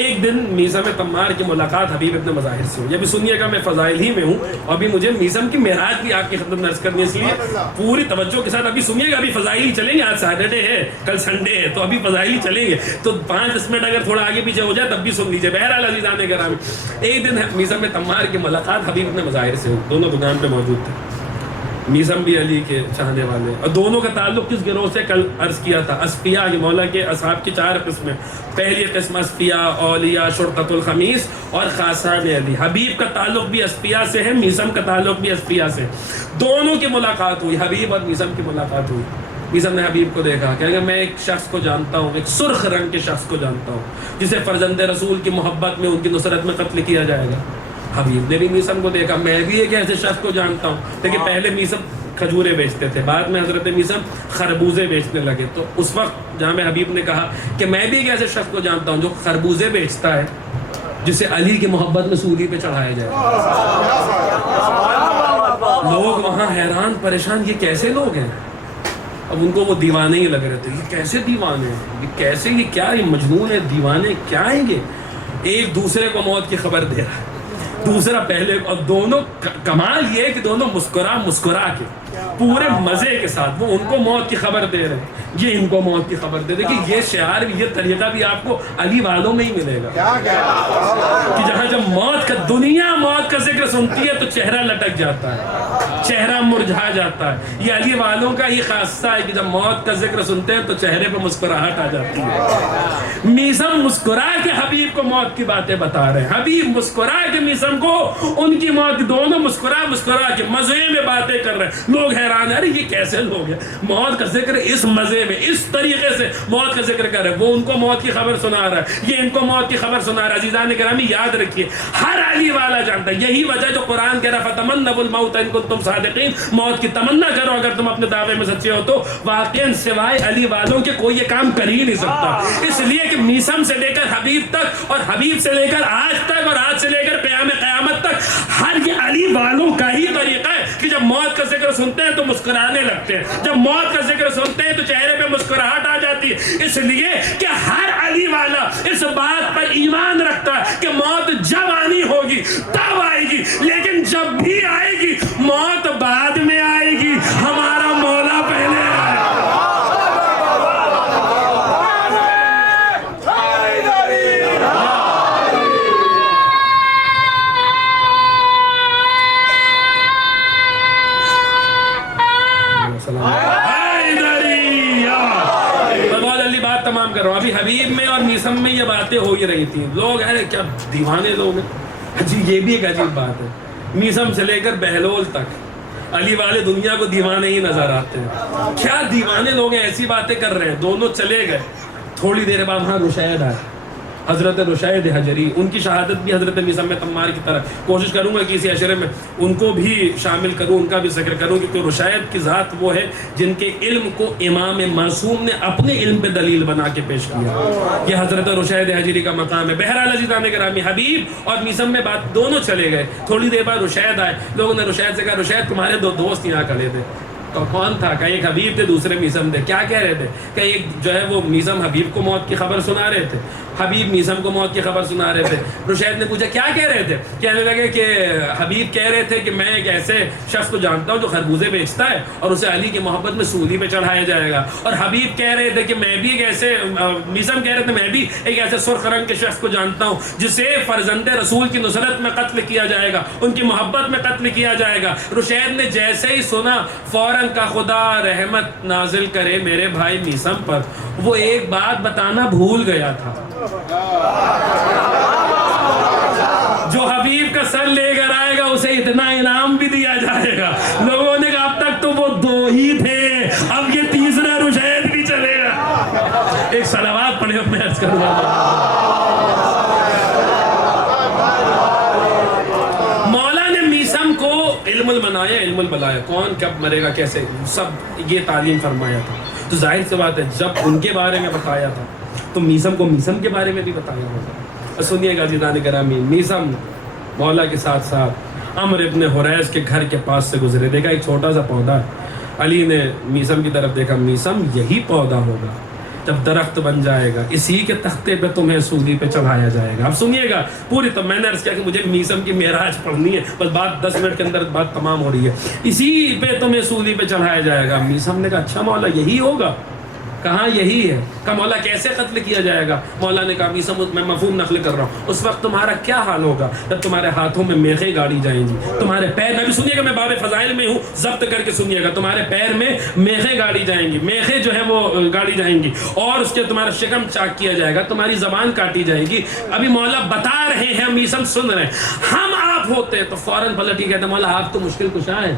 ایک دن میثم تمار کی ملاقات حبیب ابن مظاہر سے ہوئی. ابھی سنیے گا، میں فضائل ہی میں ہوں اور ابھی مجھے میثم کی معراج بھی آپ کی خدمت میں عرض کرنی ہے، اس لیے پوری توجہ کے ساتھ ابھی سنیے گا. ابھی فضائل ہی چلیں گے، آج سیٹرڈے ہے، کل سنڈے ہے، تو ابھی فضائل ہی چلیں گے. تو 5 منٹ اگر تھوڑا آگے پیچھے ہو جائے تب بھی سن لیجیے. بہرحال عزیزان کرام، ایک دن میثم تمار کی ملاقات حبیب ابن مظاہر سے ہوئی. دونوں دکان پہ موجود تھے. میثم بھی علی کے چاہنے والے، اور دونوں کا تعلق کس گروہ سے کل عرض کیا تھا، اصفیاء. یہ مولا کے اصحاب کی 4 قسمیں. پہلی قسم اصفیاء، اولیاء، شرطۃ الخمیس اور خاصان علی. حبیب کا تعلق بھی اصفیاء سے ہے، میثم کا تعلق بھی اصفیاء سے. دونوں کی ملاقات ہوئی، حبیب اور میثم کی ملاقات ہوئی. میثم نے حبیب کو دیکھا، کہا کہ میں ایک شخص کو جانتا ہوں، ایک سرخ رنگ کے شخص کو جانتا ہوں جسے فرزند رسول کی محبت میں، ان کی نصرت میں قتل کیا جائے گا. حبیب نے بھی میثم کو دیکھا، میں بھی ایک ایسے شخص کو جانتا ہوں. لیکن پہلے میثم کھجورے بیچتے تھے، بعد میں حضرت میثم خربوزے بیچنے لگے. تو اس وقت جہاں میں حبیب نے کہا کہ میں بھی ایک ایسے شخص کو جانتا ہوں جو خربوزے بیچتا ہے جسے علی کی محبت میں سولی پہ چڑھایا جائے. لوگ وہاں حیران پریشان، یہ کیسے لوگ ہیں؟ اب ان کو وہ دیوانے ہی لگ رہے تھے. یہ کیسے دیوانے ہیں، یہ کیسے، یہ کیا، یہ مجنون ہے، دیوانے کیا ہیں یہ؟ ایک دوسرے کو موت کی خبر دے رہا ہے، دوسرا پہلے، اور دونوں کمال یہ ہے کہ دونوں مسکرا کے پورے مزے کے ساتھ وہ ان کو موت کی خبر دے رہے ہیں، یہ ان کو موت کی خبر دے. دیکھیں یہ شعار بھی، یہ طریقہ بھی آپ کو علی والوں میں ہی ملے گا کہ جہاں جب دنیا موت کا ذکر سنتی ہے تو چہرہ لٹک جاتا ہے، چہرہ مرجھا جاتا ہے. یہ علی والوں کا ہی خاصہ ہے کہ جب موت کا ذکر سنتے ہیں تو چہرے پہ مسکراہٹ آ جاتی ہے. میثم مسکرا کے حبیب کو موت کی باتیں بتا رہے ہیں، حبیب مسکرا کے میثم کو ان کی موت، دونوں مسکرا کے مزے میں باتیں کر رہے ہیں. لوگ حیران ہیں، ارے یہ کیسے لوگ ہیں، موت کا ذکر اس مزے میں، اس طریقے سے موت کا ذکر کر رہے ہیں. وہ ان کو موت کی خبر سنا رہا ہے، یہ ان کو موت کی خبر سنا رہا ہے. عزیزان گرامی یاد رکھیے، ہر علی والا جانتا ہے. یہی وجہ جو قرآن کہہ رہا فتمنوا الموت ان کنتم صادقین، موت کی تمنا کرو اگر تم اپنے دعوے میں سچے ہو تو، واقعاً سوائے علی والوں کے کوئی یہ کام کر ہی نہیں سکتا، اس لیے کہ میسم سے لے کر حبیب تک، اور حبیب سے لے کر آج تک، اور آج سے لے کر قیامت تک، ہر یہ علی والوں کا ہی طریقہ ہے کہ جب موت کا ذکر سنتے ہیں تو مسکرانے لگتے ہیں، جب موت کا ذکر سنتے ہیں تو چہرے پہ مسکراہٹ آ جاتی ہے، اس لیے کہ ہر علی والا اس بات پر ایمان رکھتا ہے کہ موت جب آنی ہوگی تب آئے گی، لیکن جب بھی آئے گی موت بعد میں آئے گی، ہمارا مولا پہلے آئے گا۔ تمام کر رہا ہوں، ابھی حبیب میں اور میسم میں یہ باتیں ہو ہی رہی تھیں، لوگ ہیں کیا دیوانے لوگ ہیں، جی یہ بھی ایک عجیب بات ہے، میسم سے لے کر بہلول تک علی والے دنیا کو دیوانے ہی نظر آتے ہیں، کیا دیوانے لوگ ہیں، ایسی باتیں کر رہے ہیں۔ دونوں چلے گئے، تھوڑی دیر بعد وہاں رشید آئے، حضرت رشید حجری، ان کی شہادت بھی حضرت میسم تمار کی طرح کوشش کروں گا کہ اسی عشرے میں ان کو بھی شامل کروں، ان کا بھی ذکر کروں، کیونکہ رشید کی ذات وہ ہے جن کے علم کو امام معصوم نے اپنے علم پہ دلیل بنا کے پیش کیا، یہ حضرت رشید حجری کا مقام ہے۔ بہرحال عزیزان گرامی، حبیب اور میسم میں بات دونوں چلے گئے، تھوڑی دیر بعد رشید آئے، لوگوں نے رشید سے کہا رشید تمہارے دو دوست یہاں کھڑے تھے، تو کون تھا؟ کہ ایک حبیب تھے دوسرے میسم تھے، کیا کہہ رہے تھے؟ کہ ایک جو ہے وہ میسم حبیب کو موت کی خبر سنا رہے تھے، حبیب میسم کو موت کی خبر سنا رہے تھے۔ رشید نے پوچھا کیا کہہ رہے تھے؟ کہنے لگے کہ حبیب کہہ رہے تھے کہ میں ایک ایسے شخص کو جانتا ہوں جو خربوزے بیچتا ہے اور اسے علی کی محبت میں سولی پہ چڑھایا جائے گا، اور حبیب کہہ رہے تھے کہ میں بھی ایک ایسے، میسم کہہ رہے تھے میں بھی ایک ایسے سرخ رنگ کے شخص کو جانتا ہوں جسے فرزند رسول کی نصرت میں قتل کیا جائے گا، ان کی محبت میں قتل کیا جائے گا۔ رشید نے جیسے ہی سنا فوراً کا خدا رحمت نازل کرے میرے بھائی میسم پر، وہ ایک بات بتانا بھول گیا تھا، جو حبیب کا سر لے کر آئے گا اسے اتنا انعام بھی دیا جائے گا۔ لوگوں نے کہا اب تک تو وہ دو ہی تھے، اب یہ تیسرا رشید بھی چلے گا۔ ایک صلوات پڑھے میں عرض کروں گا۔ مولا نے میسم کو علم المنایا علم البلایا، کون کب مرے گا کیسے، سب یہ تعلیم فرمایا تھا، تو ظاہر سی بات ہے جب ان کے بارے میں بتایا تھا تو میسم کو میسم کے بارے میں بھی بتایا ہوگا۔ سنیے گا عزیزان گرامی، میسم مولا کے ساتھ ساتھ عمرو ابن حریث کے گھر کے پاس سے گزرے، دیکھا ایک چھوٹا سا پودا ہے، علی نے میسم کی طرف دیکھا، میسم یہی پودا ہوگا جب درخت بن جائے گا، اسی کے تختے پہ تمہیں سولی پہ چڑھایا جائے گا۔ اب سنیے گا پوری، تو میں نے عرض کیا کہ مجھے میسم کی معراج پڑھنی ہے، بس بات 10 منٹ کے اندر بات تمام ہو رہی ہے، اسی پہ تمہیں سولی پہ چڑھایا جائے گا۔ میسم نے کہا اچھا مولا یہی ہوگا؟ کہاں یہی ہے؟ کہا مولا کیسے قتل کیا جائے گا؟ مولا نے کہا میسم میں مفہوم نقل کر رہا ہوں، اس وقت تمہارا کیا حال ہوگا جب تمہارے ہاتھوں میں میخیں گاڑی جائیں گی، تمہارے پیر میں بھی، سنیے گا میں باب فضائل میں ہوں، ضبط کر کے سنیے گا، تمہارے پیر میں میخیں گاڑی جائیں گی، میخیں جو ہے وہ گاڑی جائیں گی، اور اس کے تمہارا شکم چاک کیا جائے گا، تمہاری زبان کاٹی جائے گی۔ ابھی مولا بتا رہے ہیں، میسم سن رہے ہیں، ہم آپ ہوتے تو فوراً پلٹ کہتے مولا آپ تو مشکل کشا ہیں،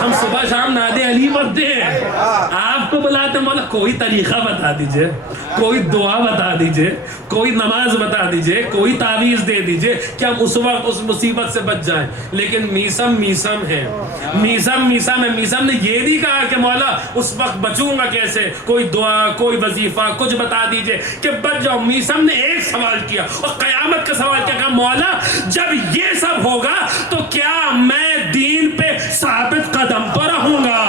ہم صبح شام نادے علی پڑھتے ہیں، آپ کو بلاتے مولا کوئی طریقہ بتا دیجئے، کوئی دعا بتا دیجئے، کوئی نماز بتا دیجئے، کوئی تعویذ دے دیجئے کہ ہم اس وقت اس مصیبت سے بچ جائیں۔ لیکن میسم ہے، میسم ہے، میسم نے یہ نہیں کہا کہ مولا اس وقت بچوں گا کیسے، کوئی دعا کوئی وظیفہ کچھ بتا دیجئے کہ بچ جاؤ۔ میسم نے ایک سوال کیا اور قیامت کا سوال کیا، کہا مولا جب یہ سب ہوگا تو کیا میں دین پہ ثابت قدم تو رہوں گا؟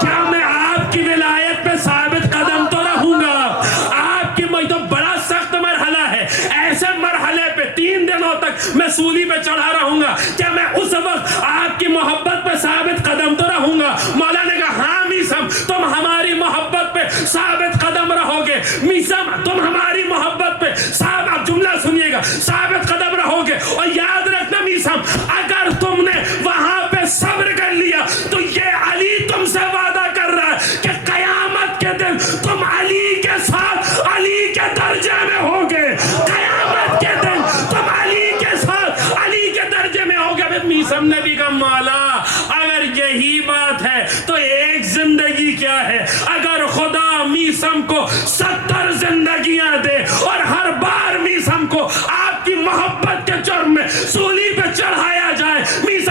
کیا میں آپ کی ولایت پہ ثابت قدم تو رہوں گا؟ آپ کی تو بڑا سخت مرحلہ ہے، ایسے مرحلے پہ 3 دنوں تک میں سولی پہ چڑھا رہوں گا، کیا میں اس وقت آپ کی محبت پہ ثابت قدم تو رہوں گا؟ مولا نے کہا ہاں میسم تم ہماری محبت پہ ثابت قدم رہو گے، میسم تم ہماری محبت پہ ثابت، جملہ سنیے گا، ثابت قدم رہو گے۔ اور یاد رکھنا میسم، اگر تم نے وہاں پہ صبر کر لیا تو یہ علی تم سے وعدہ کر رہا ہے کہ قیامت کے دن تم علی کے ساتھ علی کے درجے میں ہوگے، قیامت کے دن تم علی کے ساتھ علی کے درجے میں ہوگے۔ میسم نے بھی کہا مولا اگر یہی بات ہے تو ایک زندگی کیا ہے، اگر خدا میسم کو 70 زندگیاں دے اور ہر بار میسم کو آپ کی محبت کے جرم میں سولی پہ چڑھایا جائے، میسم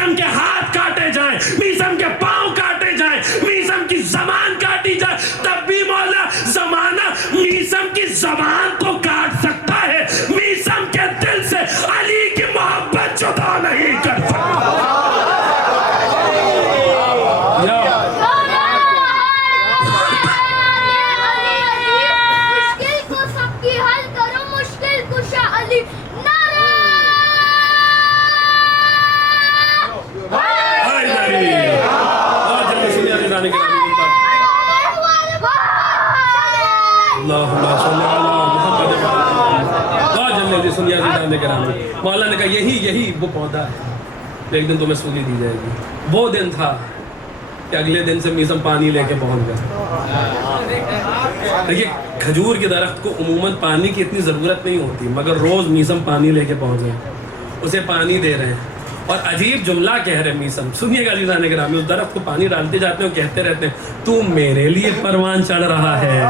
میثم کی زبان کاٹی جائے تب بھی مولا زمانہ میثم کی زبان کو کاٹ سکتا ہے، میثم کے دل سے علی کی محبت جدا نہیں کر سکتا۔ مشکل کو سب کی حل کرو، مشکل کشا علی، مولا نے کہا یہی وہ پودا ہے، ایک دن تمہیں سولی دی جائے گی۔ وہ دن تھا کہ اگلے دن سے میثم پانی لے کے پہنچ گیا۔ دیکھیے کھجور کے درخت کو عموماً پانی کی اتنی ضرورت نہیں ہوتی، مگر روز میثم پانی لے کے پہنچ گئے، اسے پانی دے رہے ہیں اور عجیب جملہ کہہ رہے میثم، سنیے گا عزیزان گرامی، اس درخت کو پانی ڈالتے جاتے ہیں، کہتے رہتے ہیں تو میرے لیے پروان چڑھ رہا ہے،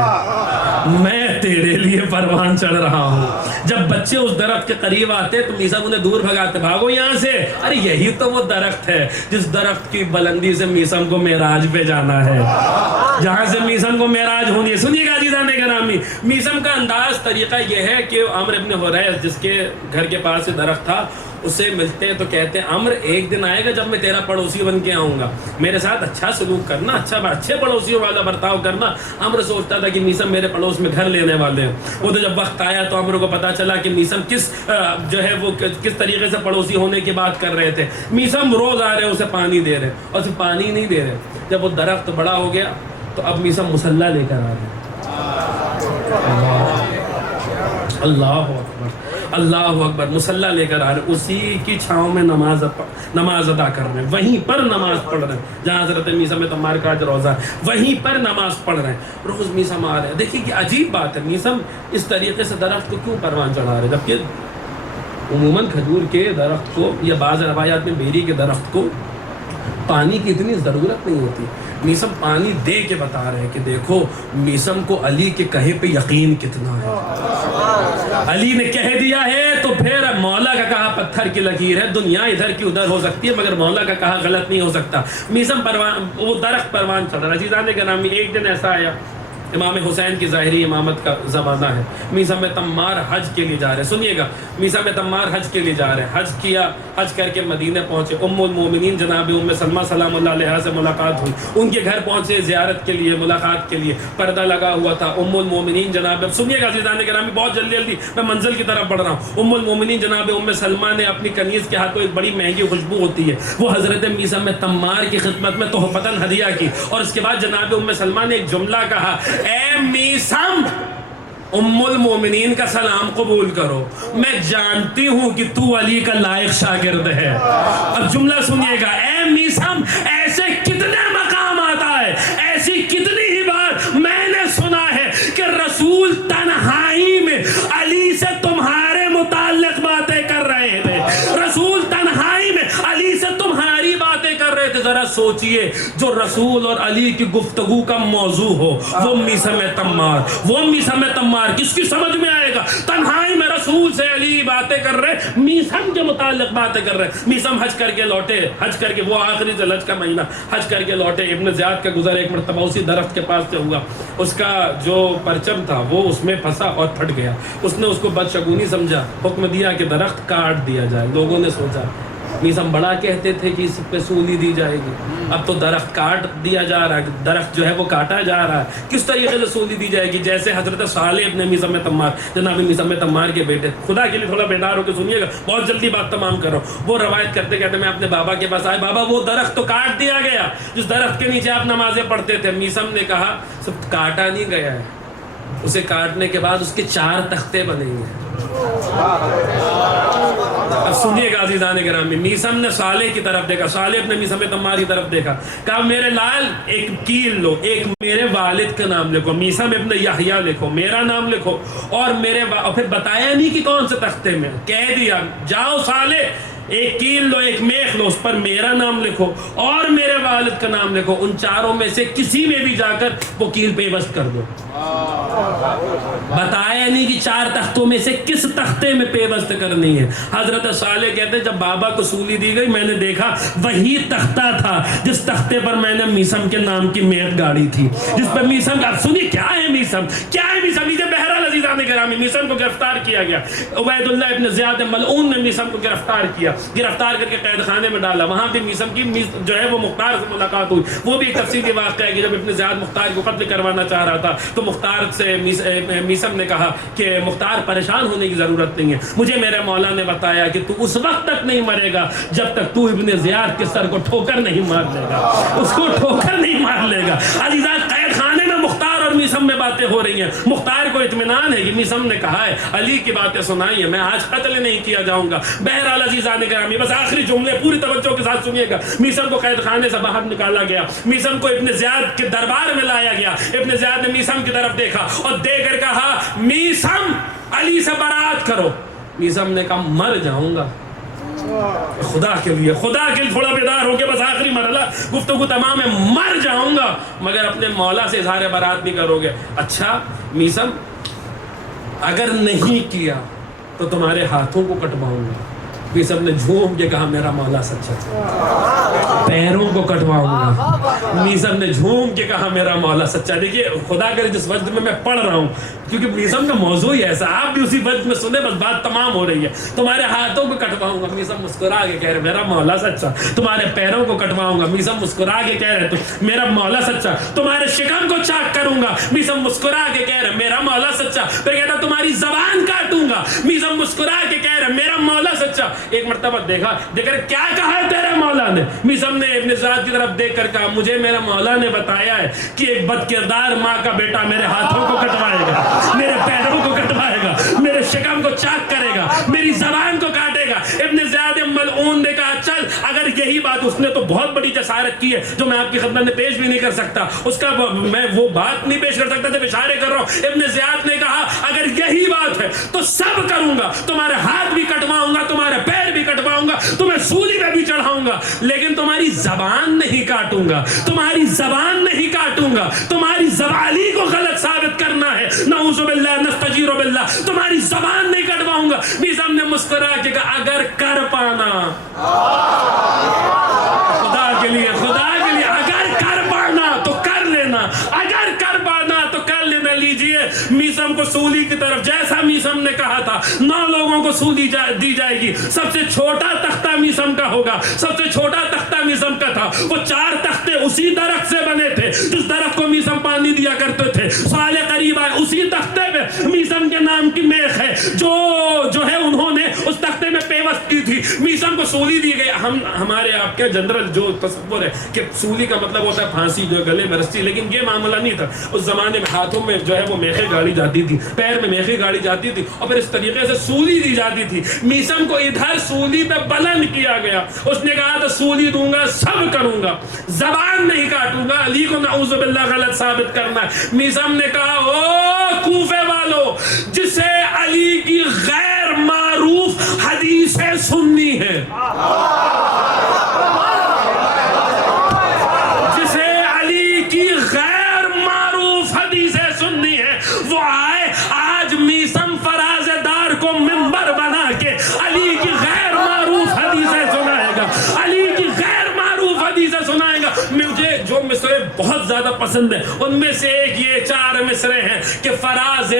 میں تیرے لیے پروان چڑھ رہا ہوں۔ جب بچے اس درخت کے قریب آتے تو میثم انہیں دور بھگاتے، بھاگو یہاں سے، ارے یہی تو وہ درخت ہے جس درخت کی بلندی سے میثم کو معراج پہ جانا ہے، جہاں سے میثم کو معراج ہونی ہے۔ سنیے گا عزیزان گرامی، میثم کا انداز طریقہ یہ ہے کہ عمرو بن حریث جس کے گھر کے پاس سے درخت تھا، اسے ملتے ہیں تو کہتے ہیں عمرو ایک دن آئے گا جب میں تیرا پڑوسی بن کے آؤں گا، میرے ساتھ اچھا سلوک کرنا، اچھے پڑوسیوں والا برتاؤ کرنا۔ عمرو سوچتا تھا کہ میثم میرے پڑوس میں گھر لینے والے ہیں۔ وہ تو جب وقت آیا تو عمرو کو پتا چلا کہ میثم کس طریقے سے پڑوسی ہونے کی بات کر رہے تھے۔ میثم روز آ رہے اسے پانی دے رہے اور اسے پانی نہیں دے رہے۔ جب وہ درخت بڑا ہو گیا تو اب میثم مصلی لے کر آ رہے۔ اللہ اکبر، اللہ اکبر، مصلی لے کر آ رہے، اسی کی چھاؤں میں نماز ادا کر رہے ہیں، وہیں پر نماز پڑھ رہے ہیں جہاں حضرت میثم تمار کا آج روزہ ہے، وہیں پر نماز پڑھ رہے ہیں۔ روز میثم آ رہے ہیں۔ دیکھیے کہ عجیب بات ہے، میثم اس طریقے سے درخت کو کیوں پروان چڑھا رہے ہیں، جبکہ عموماً کھجور کے درخت کو یا بعض روایات میں بیری کے درخت کو پانی کی اتنی ضرورت نہیں ہوتی۔ میثم پانی دے کے بتا رہے ہیں کہ دیکھو میثم کو علی کے کہے پہ یقین کتنا ہے، علی نے کہہ دیا ہے تو پھر مولا کا کہا پتھر کی لکیر ہے، دنیا ادھر کی ادھر ہو سکتی ہے مگر مولا کا کہا غلط نہیں ہو سکتا۔ میثم وہ درخت پروان چڑھ رہا ہے۔ عزیزان گرامی، ایک دن ایسا آیا، امام حسین کی ظاہری امامت کا زمانہ ہے، میثم تمار حج کے لیے جا رہے ہیں۔ سنیے گا، میثم تمار حج کے لیے جا رہے ہیں، حج کیا، حج کر کے مدینے پہنچے، ام المومنین جناب ام سلمہ سلام اللہ علیہا سے ملاقات ہوئی، ان کے گھر پہنچے زیارت کے لیے، ملاقات کے لیے، پردہ لگا ہوا تھا۔ ام المومنین جناب، سنیے گا عزیزان گرامی، بہت جلدی میں منزل کی طرف بڑھ رہا ہوں۔ ام المومنین جناب ام سلمہ نے اپنی کنیز کے ہاتھوں ایک بڑی مہنگی خوشبو ہوتی ہے، وہ حضرت میثم تمار کی خدمت میں تحفتاً ہدیہ کی، اور اس کے بعد جناب ام سلمہ نے ایک جملہ کہا، اے میثم، ام المومنین کا سلام قبول کرو، میں جانتی ہوں کہ تو علی کا لائق شاگرد ہے۔ اب جملہ سنیے گا، اے میثم، ایسے کتنے مقامات آئے، ایسی کتنی ہی بار میں نے سنا ہے کہ رسول تنہائی میں علی سے تمہارے متعلق باتیں کر رہے تھے، رسول تنہائی میں علی سے تمہاری باتیں کر رہے تھے۔ ذرا سوچئے، جو رسول اور علی کی گفتگو کا موضوع ہو وہ میثم تمار، وہ میثم تمار کس کی سمجھ میں آئے گا؟ تنہائی میں رسول سے علی باتیں کر رہے، میثم کے متعلق باتیں کر رہے۔ میثم حج کر کے لوٹے، حج کر کے وہ آخری ذی الحج کا مہینہ، حج کر کے لوٹے، ابن زیاد کا گزر ایک مرتبہ اسی درخت کے پاس سے ہوا، اس کا جو پرچم تھا وہ اس میں پھنسا اور پھٹ گیا، اس نے اس کو بدشگونی سمجھا، حکم دیا کہ درخت کاٹ دیا جائے۔ لوگوں نے سوچا، میثم بڑا کہتے تھے کہ اس پہ سولی دی جائے گی، اب تو درخت کاٹ دیا جا رہا ہے، درخت جو ہے وہ کاٹا جا رہا ہے، کس طریقے سے سولی دی جائے گی؟ جیسے حضرت صالح ابن میثم تمار، جناب میثم تمار کے بیٹے، خدا کے لیے تھوڑا بیدار ہو کے سنیے گا، بہت جلدی بات تمام کر رہا ہوں۔ وہ روایت کرتے کہتے میں اپنے بابا کے پاس آئے، بابا وہ درخت تو کاٹ دیا گیا جس درخت کے نیچے آپ نمازیں پڑھتے تھے۔ میثم نے کہا سب کاٹا نہیں گیا ہے، اسے کاٹنے کے بعد اس کے 4 تختے بنے ہیں۔ اب سنیے گا عزیزان گرامی، میثم نے صالح کی طرف دیکھا، صالح اپنے میثم تمار کی طرف دیکھا، کہا میرے لال ایک کیل لو، ایک میرے والد کا نام لکھو، میثم ابن یحییٰ لکھو، میرا نام لکھو، اور پھر بتایا نہیں کہ کون سے تختے میں، کہہ دیا جاؤ صالح ایک کیل لو، ایک میخ لو، اس پر میرا نام لکھو اور میرے والد کا نام لکھو، ان چاروں میں سے کسی میں بھی جا کر وہ کیل پیوست کر دو۔ بتایا نہیں کہ 4 تختوں میں سے کس تختے میں پیوست کرنی ہے۔ حضرت صالح کہتے ہیں جب بابا کو سولی دی گئی میں نے دیکھا وہی تختہ تھا جس تختے پر میں نے میسم کے نام کی میت گاڑی تھی، جس پر میسم، اب سنیے کیا ہے میسم، کیا ہے میسم؟ بہرحال عزیزان گرامی، میسم کو گرفتار کیا گیا۔ عبید اللہ ابن زیاد ملعون نے میسم کو گرفتار کیا، گرفتار کر کے قید خانے میں ڈالا۔ وہاں بھی میسم کی جو ہے وہ مختار سے ملاقات ہوئی۔ وہ بھی ایک تفصیلی واقعہ ہے کہ جب ابن زیاد مختار کو قتل کروانا چاہ رہا تھا تو مختار سے میسم نے کہا کہ مختار پریشان ہونے کی ضرورت نہیں ہے، مجھے میرے مولا نے بتایا کہ تو اس وقت تک نہیں مرے گا جب تک تو ابن زیاد کے سر کو ٹھوکر نہیں مار لے گا، اس کو ٹھوکر نہیں مار لے گا۔ عزیزان قید خانے میں مختار اور میسم میں باتیں ہو رہی ہیں۔ مختار کو اطمینان ہے کہ میسم نے کہا ہے علی کی باتیں سنائی ہیں، میں آج قتل نہیں کیا جاؤں گا۔ بہرحال عزیزان گرامی بس آخری جملے پوری توجہ کے ساتھ سنیے گا۔ میسم کو قید خانے سے باہر نکالا گیا، میسم کو ابن زیاد کے دربار میں لایا گیا۔ ابن زیاد نے میسم کی طرف دیکھا اور دیکھ کر کہا میسم علی سے برات کرو۔ میسم نے کہا مر جاؤں گا، خدا کے لیے تھوڑا بیدار ہو کے بس آخری مرحلہ گفتگو تمام ہے، مر جاؤں گا مگر اپنے مولا سے اظہار برات نہیں کرو گے۔ اچھا میسم اگر نہیں کیا تو تمہارے ہاتھوں کو کٹواؤں گا۔ میسم نے جھوم کے کہا میرا مولا سچا ہے، پیروں کو کٹواؤں گا۔ میسم نے جھوم کے کہا میرا مولا سچا ہے۔ دیکھیے خدا کرے جس وجد میں پڑھ رہا ہوں کیونکہ میسم کا موضوع ہی ایسا، آپ بھی اسی وجد میں سنیں، بس بات تمام ہو رہی ہے۔ تمہارے ہاتھوں کو کٹواؤں گا، میسم مسکرا کے کہہ رہے میرا مولا سچا۔ تمہارے پیروں کو کٹواؤں گا، میسم مسکرا کے کہہ رہے میرا مولا سچا۔ تمہارے شکم کو چاک کروں گا، میسم مسکرا کے کہہ رہے میرا مولا سچا۔ پھر کہتا تمہاری زبان کاٹوں گا، میسم مسکرا کے کہہ رہے میرا مولا سچا۔ ایک مرتبہ دیکھا کیا کہا ہے تیرے مولا نے؟ میسم نے ابن زیاد کی طرف دیکھ کر کہا مجھے میرا مولا نے بتایا ہے کہ ایک بد کردار ماں کا بیٹا میرے ہاتھوں کو کٹوائے گا، میرے پیروں کو کٹوائے گا، میرے شکم کو چاک کرے گا، میری زبان کو کاٹے گا۔ ابن زیاد ملعون نے کہا چل اگر یہی بات، اس نے تو بہت بڑی جسارت کی ہے جو میں آپ کی خدمت میں پیش بھی نہیں کر سکتا، اس کا میں وہ بات نہیں پیش کر سکتا، جب اشارے کر رہا ہوں۔ ابن زیاد نے کہا اگر یہی بات ہے تو سب کروں گا، تمہارے ہاتھ بھی کٹواؤں گا، تمہارے پیر بھی کٹواؤں گا، تمہیں سولی میں بھی چڑھاؤں گا، لیکن تمہاری زبان نہیں کاٹوں گا، تمہاری زبان نہیں کاٹوں گا۔ تمہاری زبانی کو غلط ثابت کرنا ہے، نعوذ باللہ نستجیر باللہ، تمہاری زبان نہیں کٹواؤں گا۔ میسم نے مسکرا کے کہا اگر کر پانا، خدا کے لیے اگر کر پانا تو کر لینا، اگر کر پانا تو کر لینا۔ لیجئے میسم کو سولی کی طرف، جیسا میسم نے کہا تھا 9 لوگوں کو سولی دی جائے گی، سب سے چھوٹا تختہ میسم کا ہوگا، سب سے چھوٹا تختہ میسم کا تھا۔ وہ 4 تختے اسی درخت سے بنے تھے جس درخت کو میسم پانی دیا کرتے تھے۔ صالح قریب آئے، اسی تختے پہ میسم کے نام کی میخ ہے جو ہے انہوں نے اس تختے میں پیوست کی تھی۔ میسم کو سولی دی گئی۔ ہمارے آپ کے جنرل جو تصور ہے کہ سولی کا مطلب ہوتا ہے پھانسی، جو گلے میں رسی، لیکن یہ معاملہ نہیں تھا۔ اس زمانے میں ہاتھوں میں جو ہے وہ میخیں گاڑی جاتی تھی، پیر میں میخیں گاڑی جاتی تھی اور پھر اس طریقے سے سولی دی جاتی تھی۔ میسم کو ادھر سولی پہ بلند کیا گیا، اس نے کہا تو سولی دوں گا، سب کروں گا، زبان نہیں کاٹوں گا۔ علی کو نعوذ باللہ غلط ثابت کرنا ہے۔ میسم نے کہا او کوفے والو، جسے علی کی غیر معروف حدیثیں سننی ہے، جسے علی کی غیر معروف حدیثیں سننی ہے، وہ آئے آج میسم فراز دار کو منبر بنا کے علی کی غیر معروف حدیثیں سنائے گا، علی کی غیر معروف حدیثیں سنائے گا۔ مجھے جو مصرے بہت زیادہ پسند ہیں ان میں سے ایک یہ 4 مصرے ہیں کہ فراز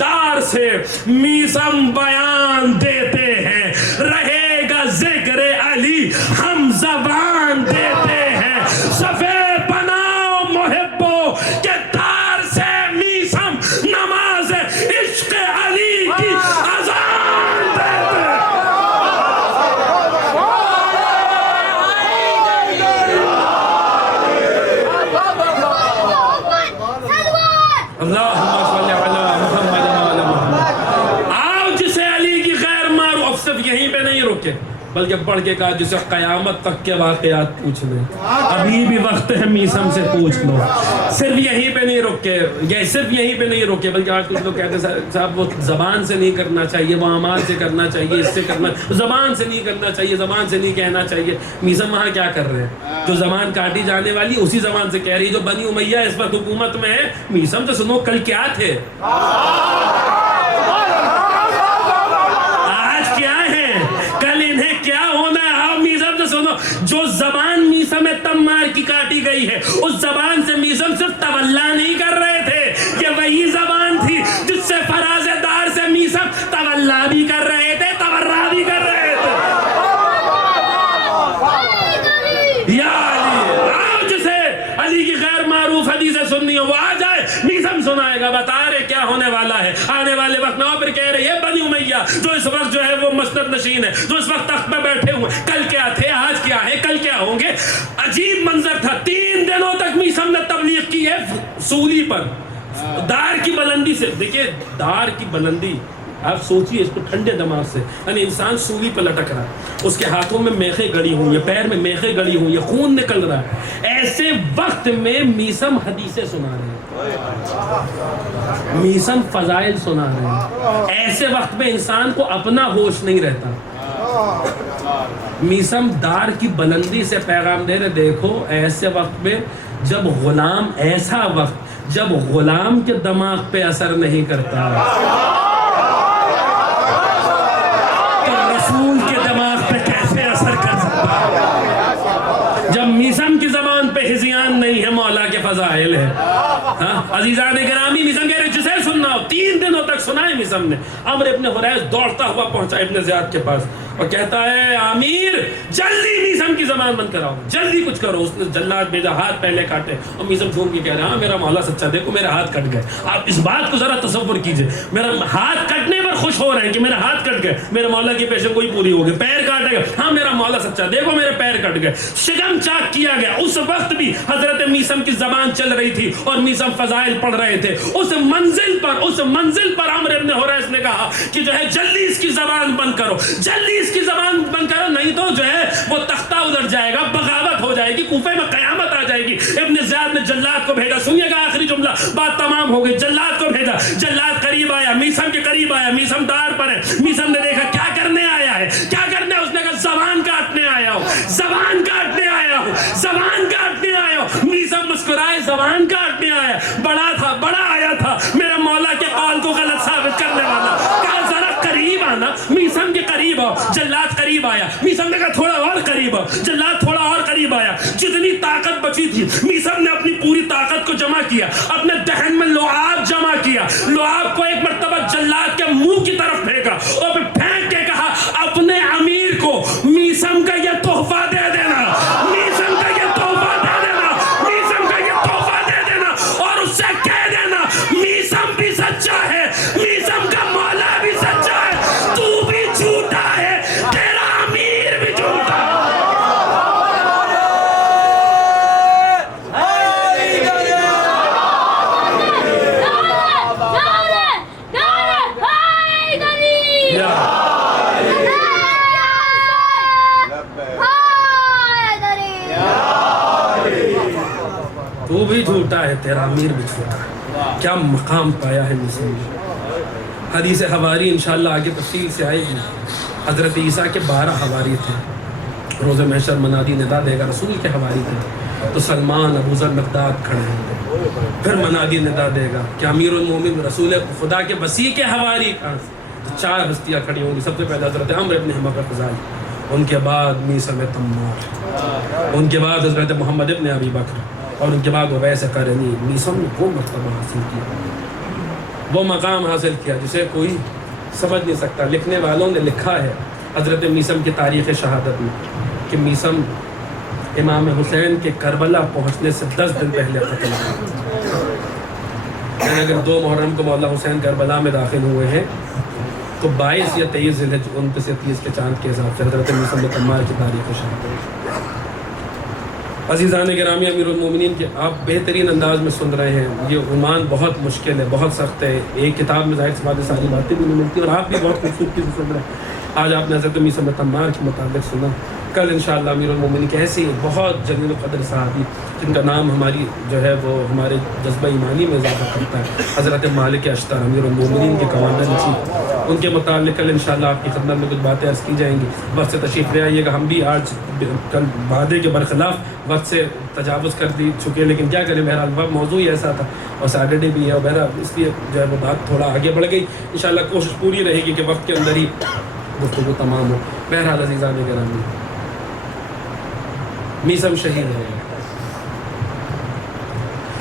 دار سے میسم بیان دیتے ہیں، رہے گا ذکر علی ہم زبان دیتے ہیں، صفے بناؤ محبو کہ تار سے میسم نماز عشق علی کی اذان دیتے ہیں۔ اللہم صلی علی محمد وعلی محمد۔ آؤ جسے علی کی غیر معروف، صرف یہیں پہ نہیں رکے بلکہ پڑھ کے کہا جسے قیامت تک کے واقعات پوچھ لیں۔ ابھی بھی وقت ہے میسم سے پوچھ لو. صرف یہیں پہ نہیں رکے, صرف یہیں پہ نہیں رکے, بلکہ آج کچھ لوگ کہتے ہیں صاحب وہ زبان سے نہیں کرنا چاہیے, وہ اعمال سے کرنا چاہیے, اس سے کرنا, زبان سے نہیں کرنا چاہیے, زبان سے نہیں کہنا چاہیے. میسم وہاں کیا کر رہے ہیں؟ جو زبان کاٹی جانے والی اسی زبان سے کہہ رہی, جو بنی امیہ اس وقت حکومت میں ہے. میسم تو سنو کل کیا تھے, آج کیا ہے, کل انہیں کیا ہونا ہے. آپ میسم سے سنو, جو زبان میسم تمار کی کاٹی گئی ہے, اس زبان سے میسم صرف تولا نہیں کر رہے تھے, یہ وہی زبان تھی جس سے فراز دار سے میسم تولا بھی کر رہے تھے, تورا بھی کر رہے تھے. یا علی, آؤ جسے علی کی غیر معروف حدیثیں سننی ہو وہ آ جائے, میسم سنائے گا, بتا رہے کیا ہونے والا ہے آنے والے وقت میں. اور پھر کہہ رہے یہ بنی امیہ جو اس وقت جو ہے وہ مسند نشین ہے, جو اس وقت تخت پہ بیٹھے ہوئے, کل کیا تھے, آج کیا ہے, کل کیا ہوں گے. عجیب منظر تھا, 3 دنوں تک میسم نے تبلیغ کی ہے سولی پر, دار کی بلندی سے. دیکھیے دار کی بلندی, آپ سوچیے اس کو ٹھنڈے دماغ سے, یعنی انسان سولی پہ لٹک رہا ہے, اس کے ہاتھوں میں میخیں گڑی ہوئی ہیں, پیر میں میخیں گڑی ہوئی ہیں, خون نکل رہا ہے. ایسے وقت میں میسم حدیثیں سنا رہے ہیں, میسم فضائل سنا رہے ہیں. ایسے وقت میں انسان کو اپنا ہوش نہیں رہتا. میسم دار کی بلندی سے پیغام دے رہے, دیکھو ایسے وقت میں جب غلام, ایسا وقت جب غلام کے دماغ پہ اثر نہیں کرتا, رسول کے دماغ پہ کیسے اثر کر سکتا ہے؟ جب میسم کی زبان پہ ہذیان نہیں ہے, مولا کے فضائل ہے. عزیزان گرامی, میسم کہہ رہے جسے سننا ہو 3 دنوں تک سنائے میسم نے. عمرو ابن حریث دوڑتا ہوا پہنچا ابن زیاد کے پاس اور کہتا ہے امیر جلدی میسم کی زبان بند کراؤ, جلدی کچھ کرو. اس نے جلاد بھیجا, ہاتھ پہلے کاٹے, اور میسم جھوم کے کہہ رہا, ہاں میرا مولا سچا, دیکھو میرے ہاتھ کٹ گئے. آپ اس بات کو ذرا تصور کیجئے, میرا ہاتھ کٹنے پر خوش ہو رہے ہیں کہ میرے ہاتھ کٹ گئے, میرے مولا کی پیشن گوئی پوری ہو گئی. پیر کاٹے گئے, ہاں میرا مولا سچا, دیکھو میرے پیر کٹ گئے. شکم چاک کیا گیا. اس وقت بھی حضرت میسم کی زبان چل رہی تھی اور میسم فضائل پڑھ رہے تھے. اس منزل پر عمرو ابن حریث نے کہا کہ جو ہے جلدی اس کی زبان بند کرو, جلدی اس کی زبان بند کرو, نہیں تو جو ہے وہ تختہ ادھر جائے گا, بغاوت ہو جائے گی, کوفے میں قیامت آ جائے گی. ابن زیاد نے جلاد کو بھیجا, سنیے گا آخری جملہ, بات تمام ہو گئی. جلاد کو بھیجا, جلاد قریب آیا, میسم کے قریب آیا, میسم دار پر ہے. میسم نے دیکھا کیا کرنے آیا ہے, کیا کرنے, اس نے کہا زبان کاٹنے آیا ہوں, زبان کاٹنے آیا ہوں, زبان کاٹنے آیا ہوں. میسم مسکرائے, زبان کاٹنے آیا, بڑا تھا, بڑا آیا تھا, میرے مولا کے قول کو غلط ثابت کرنے والا. کہا ذرا قریب آنا, میسم کے قریب آؤ. جلاد قریب آیا, میسم نے کہا تھوڑا اور قریب آؤ. جلاد تھوڑا اور قریب آیا. جتنی طاقت بچی تھی میسم نے اپنی پوری طاقت کو جمع کیا, اپنے دہن میں لعاب جمع کیا, لعاب کو ایک مرتبہ جلاد کے منہ کی طرف پھینکا اور پھر پھینک کے کہا اپنے امیر کو میسم کا یہ تحفہ دے دینا, میسم کا یہ تحفہ دے دینا, میسم کا یہ تحفہ دے دینا, اور اس سے کہہ دینا میسم بھی سچا ہے, میسم کا مولا بھی سچا ہے, تو بھی جھوٹا ہے, تیرا امیر بھی جھوٹا ہے. تو بھی جھوٹا ہے, تیرا امیر بھی جھوٹا ہے. کیا مقام پایا ہے میسم نے. حدیث حواری انشاءاللہ آگے تفصیل سے آئے گی. حضرت عیسیٰ کے 12 حواری تھے, روز محشر منادی ندا دے گا, رسول کے حواری تھے, تو سلمان, ابو ذر, مقداد کھڑے ہوں گے. پھر منادی ندا دے گا کہ امیر المومن رسول خدا کے وسیع کے حواری کہاں سے, تو 4 ہستیاں کھڑی ہوں گی. سب سے پہلے حضرت عمرو ابن حمزہ الخزاعی, ان کے بعد میسم تمار, ان کے بعد حضرت محمد ابن ابی بکر, اور ان کے بعد اویس قرنی. میسم نے وہ مرتبہ حاصل کیا, وہ مقام حاصل کیا جسے کوئی سمجھ نہیں سکتا. لکھنے والوں نے لکھا ہے حضرت میسم کی تاریخ شہادت میں کہ میسم امام حسین کے کربلا پہنچنے سے 10 دن پہلے قتل ہوا. یعنی اگر 2 محرم کو مولا حسین کربلا میں داخل ہوئے ہیں تو 22 یا 23 ذوالحجہ 29 یا 30 کے چاند کے حساب سے حضرت میسم تمار کی تاریخ شہادت. عزیزان گرامی, امیر المومنین کے آپ بہترین انداز میں سن رہے ہیں. یہ عنوان بہت مشکل ہے, بہت سخت ہے. ایک کتاب میں ظاہر سی بات ہے ساری باتیں بھی نہیں ملتی, اور آپ بھی بہت خوبصورتی سے سن رہے ہیں. آج آپ نے حضرت میسم تمار کے متعلق سنا. کل انشاءاللہ امیر المومنین کے ایسے بہت جلیل القدر صحابی جن کا نام ہماری جو ہے وہ ہمارے جذبہ ایمانی میں اضافہ کرتا ہے، حضرت مالک اشتر امیر المومنین کے کمانڈر ان چیف، ان کے متعلق کل انشاءاللہ آپ کی خدمت میں کچھ باتیں عرض کی جائیں گی۔ وقت سے تشریف لے آئیے گا، ہم بھی آج کل وعدے کے برخلاف وقت سے تجاوز کر دی چکے، لیکن کیا کریں، بہرحال وقت موضوع ہی ایسا تھا اور سیٹرڈے بھی ہے، اور بہرحال اس لیے جو ہے وہ بات تھوڑا آگے بڑھ گئی۔ انشاءاللہ کوشش پوری رہے گی کہ وقت کے اندر ہی گفتگو تمام ہو۔ بہرحال عزیزان گرامی، میثم شہید ہو گئے،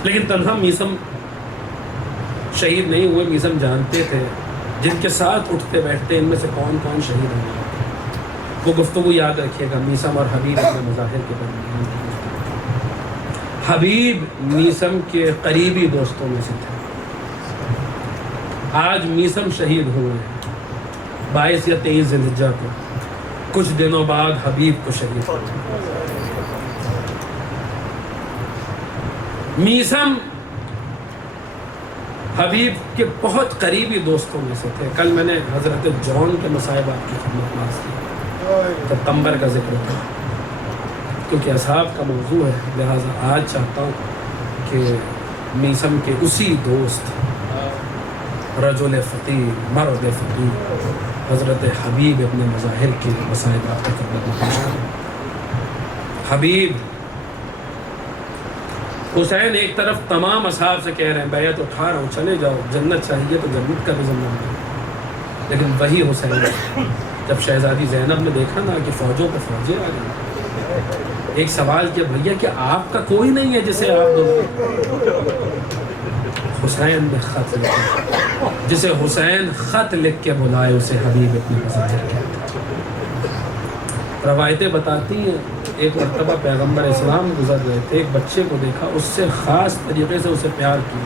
لیکن تنہا میثم شہید نہیں ہوئے، میثم جانتے تھے جن کے ساتھ اٹھتے بیٹھتے ان میں سے کون کون شہید ہو گئے۔ وہ گفتگو یاد رکھیے گا، میثم اور حبیب اپنے مظاہر کے درمیان کی گفتگو۔ حبیب میثم کے قریبی دوستوں میں سے تھے، آج میثم شہید ہوئے ہیں 22 یا 23 ذی الحجہ کو، کچھ دنوں بعد حبیب کو شہید ہوئے۔ میثم حبیب کے بہت قریبی دوستوں میں سے تھے۔ کل میں نے حضرت جون کے مصائب آپ کی خدمت میں عرض کیا، جب قمبر کا ذکر تھا، کیونکہ اصحاب کا موضوع ہے، لہٰذا آج چاہتا ہوں کہ میثم کے اسی دوست رجل فقیر، مرد فقیر حضرت حبیب ابن مظاہر کے مصائب آپ کی خدمت میں پیش کروں۔ حبیب حسین ایک طرف تمام اصحاب سے کہہ رہے ہیں بیعت اٹھا رہا ہوں، چلے جاؤ، جنت چاہیے تو جنت کا بھی ضمن ہے، لیکن وہی حسین جب شہزادی زینب نے دیکھا نا کہ فوجوں پہ فوجیں آ گئی، ایک سوال کیا، بھیا کہ آپ کا کوئی نہیں ہے جسے آپ دو؟ حسین نے خط لکھا، جسے حسین خط لکھ کے بلائے اسے حبیب ابن مظاہر کہتے ہیں۔ روایتیں بتاتی ہیں ایک مرتبہ پیغمبر اسلام گزر رہے تھے، ایک بچے کو دیکھا، اس سے خاص طریقے سے اسے پیار کیا۔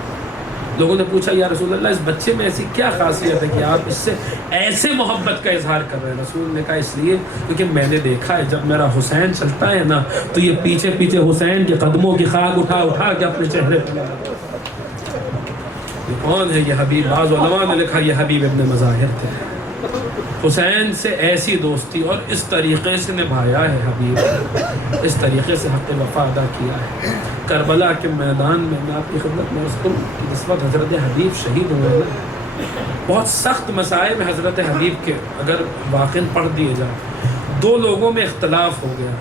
لوگوں نے پوچھا یا رسول اللہ اس بچے میں ایسی کیا خاصیت ہے کہ آپ اس سے ایسے محبت کا اظہار کر رہے ہیں؟ رسول نے کہا اس لیے کیونکہ میں نے دیکھا ہے جب میرا حسین چلتا ہے نا تو یہ پیچھے پیچھے حسین کے قدموں کی خاک اٹھا اٹھا کے اپنے چہرے پہ لگاتا۔ یہ کون ہے؟ یہ حبیب، بعض علماء نے لکھا یہ حبیب ابن مظاہر تھے۔ حسین سے ایسی دوستی اور اس طریقے سے نبھایا ہے حبیب، اس طریقے سے حق وفا ادا کیا ہے۔ کربلا کے میدان میں آپ کی خدمت میں عرض کروں کہ جس وقت حضرت حبیب شہید ہوئے نا، بہت سخت مسائل میں حضرت حبیب کے اگر واقعہ پڑھ دیے جائیں، دو لوگوں میں اختلاف ہو گیا۔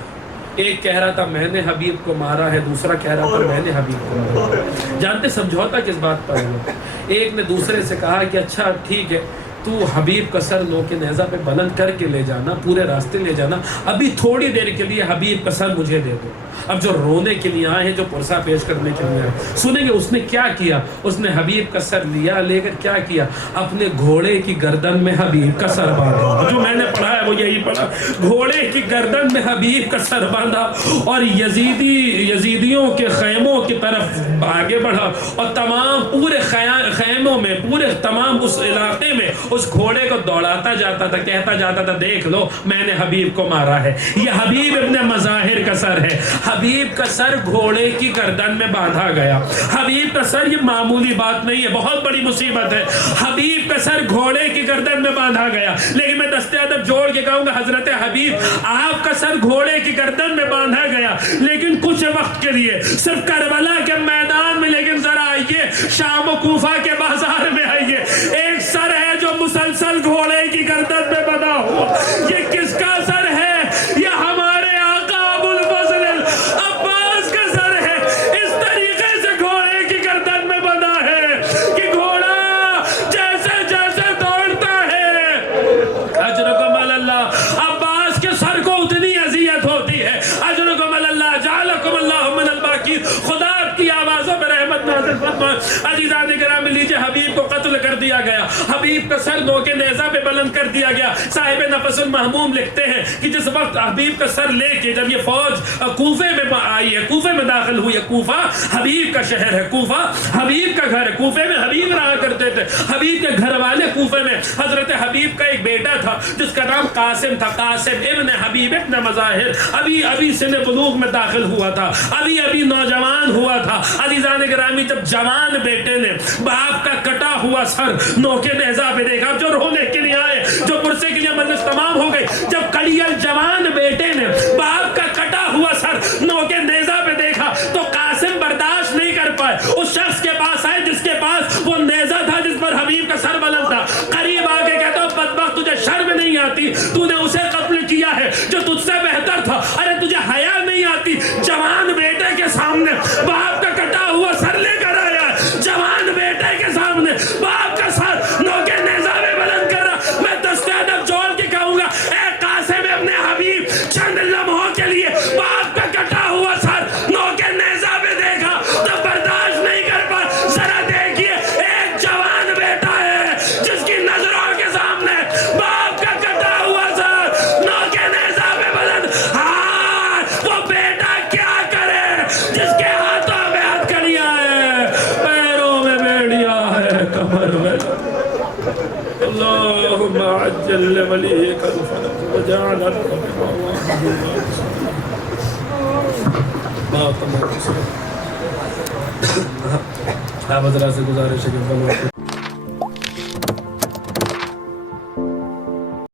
ایک کہہ رہا تھا میں نے حبیب کو مارا ہے، دوسرا کہہ رہا تھا میں نے حبیب کو مارا۔ جانتے سمجھوتا کس بات پر ہوا؟ ایک نے دوسرے سے کہا کہ اچھا ٹھیک ہے، تو حبیب کا سر نو کے نیزہ پہ بلند کر کے لے جانا، پورے راستے لے جانا، ابھی تھوڑی دیر کے لیے حبیب کا سر مجھے دے دو۔ اب جو رونے کے لیے آئے ہیں، جو پرسہ پیش کرنے کے لیے آئے، سنیں گے اس نے کیا کیا۔ اس نے حبیب کا سر لیا، لے کر کیا کیا، اپنے گھوڑے کی گردن میں حبیب کا سر باندھا۔ جو میں نے پڑھا ہے وہ یہی پڑھا، گھوڑے کی گردن میں حبیب کا سر باندھا اور یزیدیوں کے خیموں کی طرف آگے بڑھا، اور تمام پورے خیموں میں، پورے تمام اس علاقے میں اس گھوڑے کو دوڑاتا جاتا تھا، کہتا جاتا تھا دیکھ لو میں نے حبیب کو مارا ہے، یہ حبیب ابن مظاہر کا سر ہے۔ حبیب کا سر گھوڑے کی گردن میں باندھا گیا۔ حبیب کا سر، یہ معمولی بات نہیں ہے، بہت بڑی مصیبت ہے۔ حبیب کا سر گھوڑے کی گردن میں باندھا گیا، لیکن میں دستے ادب جوڑ کے کہوں گا حضرت حبیب آپ کا سر گھوڑے کی گردن میں باندھا گیا، لیکن کچھ وقت کے لیے صرف کربلا کے میدان میں، لیکن ذرا آئیے شام و کوفہ کے بازار میں آئیے، ایک سر ہے جو مسلسل گھوڑے کی گردن میں بندھا ہوا، یہ کس کا سر ہے؟ یہ ہمارے آقا ابو الفضل عباس کا سر ہے۔ اس طریقے سے گھوڑے کی گردن میں بندھا ہے کہ گھوڑا جیسے جیسے دوڑتا ہے، اجرکم اللہ، عباس کے سر کو اتنی اذیت ہوتی ہے، اجرکم اللہ، جعلکم اللہ من الباقین۔ خدا کی آوازوں پر رحمت نازل فرما۔ عزیزان گرامی لیجیے، حبیب کو قتل کر دیا گیا، حبیب کا سر دو کے نیزہ پہ بلند کر دیا گیا۔ صاحب نفس المحموم لکھتے ہیں کہ جس وقت حبیب کا سر لے کے جب یہ فوج کوفے میں آئی ہے، کوفے میں داخل ہوئی ہے، کوفہ حبیب کا شہر ہے، کوفہ حبیب کا گھر ہے، کوفے میں حبیب رہا کرتے تھے، حبیب کے گھر والے کوفے میں۔ حضرت حبیب کا ایک بیٹا تھا جس کا نام قاسم تھا، قاسم ابن حبیب ابن مظاہر، ابھی سن بلوغ میں داخل ہوا تھا، ابھی نوجوان ہوا تھا۔ عزیزان گرامی جب جوان بیٹے نے باپ کا کٹا ہوا سر نو کے نیزہ پہ دیکھا، جو رونے کے لیے آئے، جو پرسے کے لیے مجلس تمام ہو گئی، جب کڑیل جوان بیٹے نے عجل لوليك الفرج وجعل الرحمة آپ حضرات سے گزارش ہے کہ